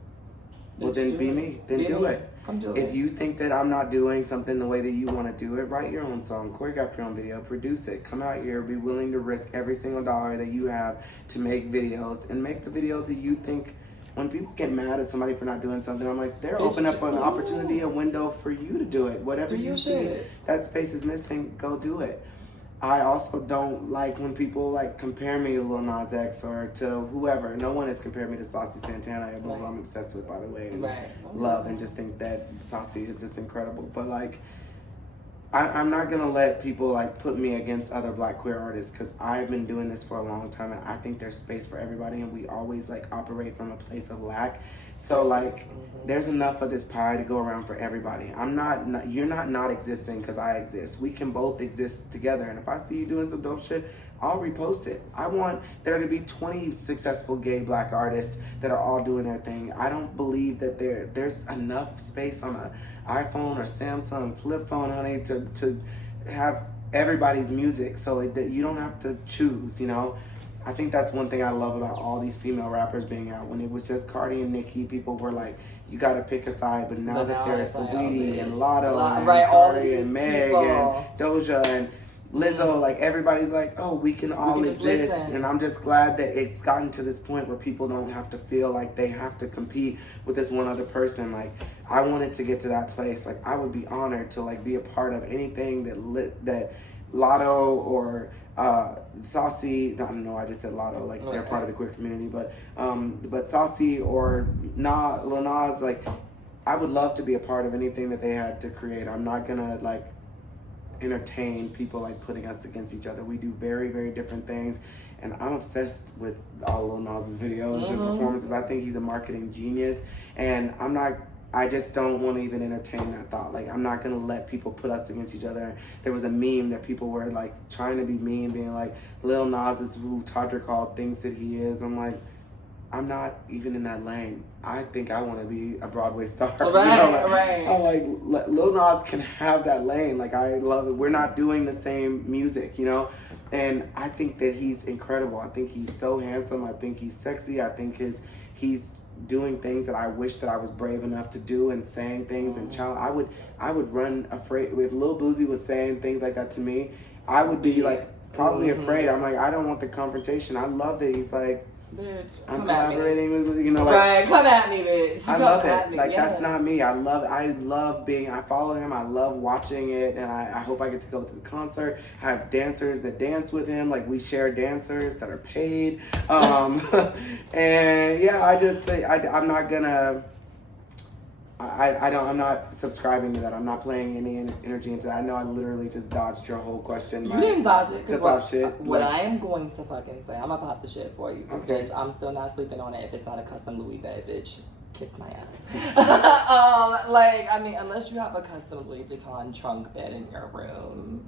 Well, then be me. Then do it. If you think that I'm not doing something the way that you want to do it, write your own song, choreograph your own video, produce it, come out here, be willing to risk every single dollar that you have to make videos, and make the videos that you think. When people get mad at somebody for not doing something, I'm like, they're opening up an opportunity, a window for you to do it. Whatever you see that space is missing, go do it. I also don't like when people, like, compare me to Lil Nas X or to whoever. No one has compared me to Saucy Santana, who I'm obsessed with, by the way, and love, and just think that Saucy is just incredible. But, like, I'm not gonna let people, like, put me against other Black queer artists, because I've been doing this for a long time, and I think there's space for everybody, and we always, like, operate from a place of lack. So, like, there's enough of this pie to go around for everybody. You're not existing because I exist. We can both exist together. And if I see you doing some dope shit, I'll repost it. I want there to be 20 successful gay Black artists that are all doing their thing. I don't believe that there's enough space on an iPhone or Samsung flip phone, honey, to have everybody's music, so that you don't have to choose, you know? I think that's one thing I love about all these female rappers being out. When it was just Cardi and Nicki, people were like, you gotta pick a side, but now that there's Saweetie and Lotto and Cardi and Meg and Doja and Lizzo, like, everybody's like, oh, we can all exist. And I'm just glad that it's gotten to this point where people don't have to feel like they have to compete with this one other person. Like, I wanted to get to that place. Like, I would be honored to like be a part of anything that Lotto or Saucy, I don't know, I just said Lotto, like they're part of the queer community, but Saucy or Lil Nas, like, I would love to be a part of anything that they had to create. I'm not gonna like entertain people like putting us against each other. We do very, very different things, and I'm obsessed with all Lil Nas's videos and performances. I think he's a marketing genius, and I just don't want to even entertain that thought. Like, I'm not gonna let people put us against each other. There was a meme that people were like trying to be mean, being like, Lil Nas is who Todrick thinks that he is. I'm like, I'm not even in that lane. I think I want to be a Broadway star. Right. I'm like, Lil Nas can have that lane. Like, I love it. We're not doing the same music, you know? And I think that he's incredible. I think he's so handsome. I think he's sexy. I think he's doing things that I wish that I was brave enough to do, and saying things and challenge. I would run afraid. If Lil Boozy was saying things like that to me, I would be like probably afraid. I'm like, I don't want the confrontation. I love that he's like, bitch, I'm collaborating with, you know, like, right, come at me, bitch. I love it. Like, that's not me. I love being, I follow him. I love watching it, and I hope I get to go to the concert. I have dancers that dance with him. Like, we share dancers that are paid. And yeah, I just say, I'm not gonna, I'm not subscribing to that. I'm not playing any energy into that. I know I literally just dodged your whole question. You didn't dodge it. Because what I am going to fucking say, I'm gonna pop the shit for you. Okay. Bitch, I'm still not sleeping on it if it's not a custom Louis bed, bitch. Kiss my ass. Like, I mean, unless you have a custom Louis Vuitton trunk bed in your room,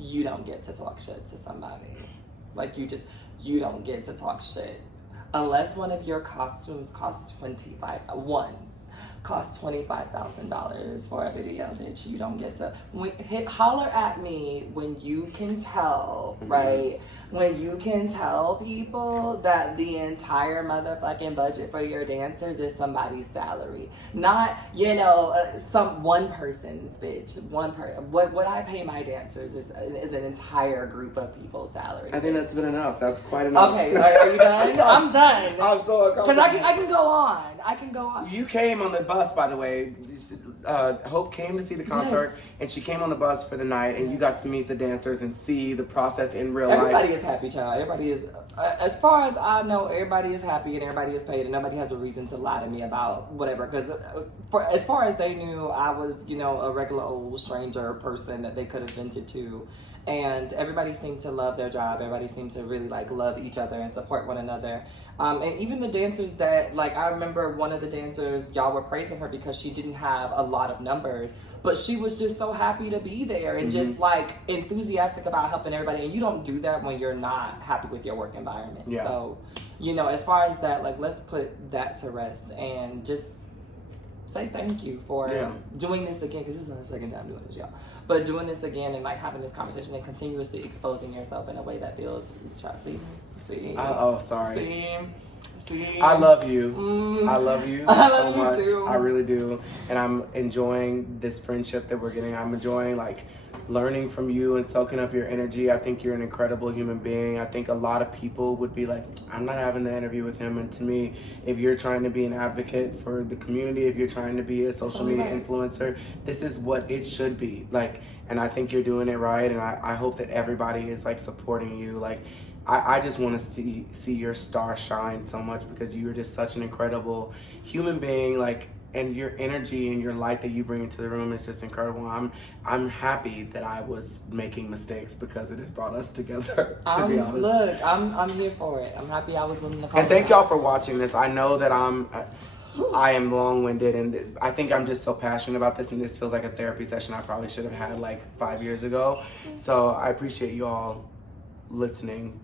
you don't get to talk shit to somebody. Like, you don't get to talk shit. Unless one of your costumes costs $25,000 for a video, bitch. You don't get to holler at me when you can tell, right? When you can tell people that the entire motherfucking budget for your dancers is somebody's salary, not, you know, one person's, bitch. What I pay my dancers is an entire group of people's salary. I think that's been enough. That's quite enough. Okay, are you done? I'm done. I'm so uncomfortable. Because I can go on. I can go on. You came on the bus, by the way. Hope came to see the concert, and she came on the bus for the night, and you got to meet the dancers and see the process in real life. Everybody is happy, child. Everybody is, as far as I know, everybody is happy and everybody is paid, and nobody has a reason to lie to me about whatever. Because as far as they knew, I was, you know, a regular old stranger person that they could have vented to. And everybody seemed to love their job. Everybody seemed to really like love each other and support one another. And even the dancers that, like, I remember one of the dancers, y'all were praising her because she didn't have a lot of numbers, but she was just so happy to be there and just like enthusiastic about helping everybody. And you don't do that when you're not happy with your work environment. Yeah. So, you know, as far as that, like, let's put that to rest and just say thank you for doing this again, because this is not the second time doing this, y'all. But doing this again and like having this conversation and continuously exposing yourself in a way that feels, see. Sorry. See. I love you. I love you so much. Too. I really do. And I'm enjoying this friendship that we're getting. I'm enjoying like learning from you and soaking up your energy. I think you're an incredible human being. I think a lot of people would be like, I'm not having the interview with him. And to me, if you're trying to be an advocate for the community, if you're trying to be a social media influencer, this is what it should be. Like, and I think you're doing it right. And I hope that everybody is like supporting you. Like, I just want to see your star shine so much, because you're just such an incredible human being. Like, and your energy and your light that you bring into the room is just incredible. I'm happy that I was making mistakes, because it has brought us together, to be honest. Look, I'm here for it. I'm happy I was willing to come. And thank y'all for watching this. I know that I am long-winded, and I think I'm just so passionate about this, and this feels like a therapy session I probably should have had like 5 years ago. So I appreciate you all listening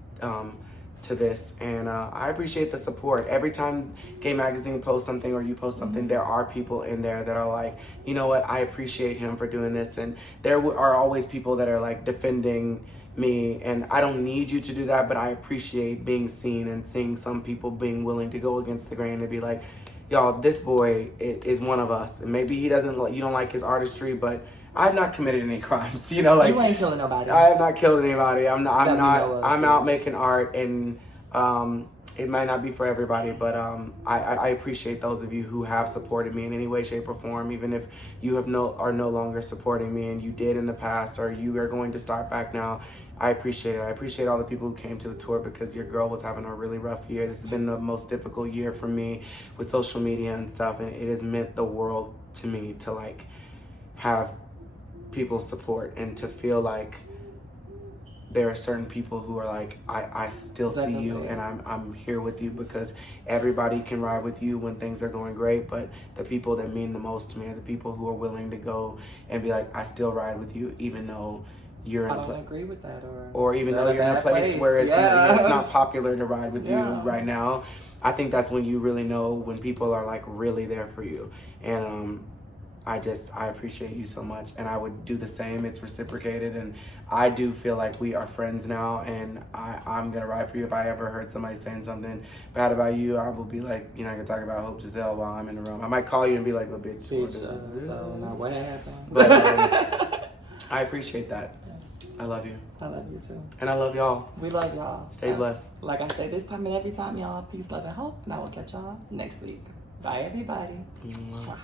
to this, and I appreciate the support. Every time Gay Magazine posts something or you post something, there are people in there that are like, you know what, I appreciate him for doing this. And there are always people that are like defending me, and I don't need you to do that, but I appreciate being seen and seeing some people being willing to go against the grain and be like, y'all, this boy is one of us, and maybe you don't like his artistry, but I've not committed any crimes, you know, like, you ain't killing nobody. I have not killed anybody. I'm out making art, and it might not be for everybody, but I appreciate those of you who have supported me in any way, shape, or form, even if you are no longer supporting me and you did in the past, or you are going to start back now. I appreciate it. I appreciate all the people who came to the tour, because your girl was having a really rough year. This has been the most difficult year for me with social media and stuff, and it has meant the world to me to like have people support and to feel like there are certain people who are like, I still see you and I'm here with you, because everybody can ride with you when things are going great, but the people that mean the most to me are the people who are willing to go and be like, I still ride with you even though you're in I don't agree with that, or even though you're in a place where it's not popular to ride with you right now. I think that's when you really know when people are like really there for you. And I appreciate you so much, and I would do the same. It's reciprocated, and I do feel like we are friends now, and I'm gonna ride for you. If I ever heard somebody saying something bad about you, I will be like, you're not gonna talk about Hope Giselle while I'm in the room. I might call you and be like, well, bitch, so now what happened? But I appreciate that. I love you. I love you too. And I love y'all. We love y'all. Stay blessed. Like I say this time and every time, y'all, peace, love, and hope. And I will catch y'all next week. Bye, everybody. Mwah.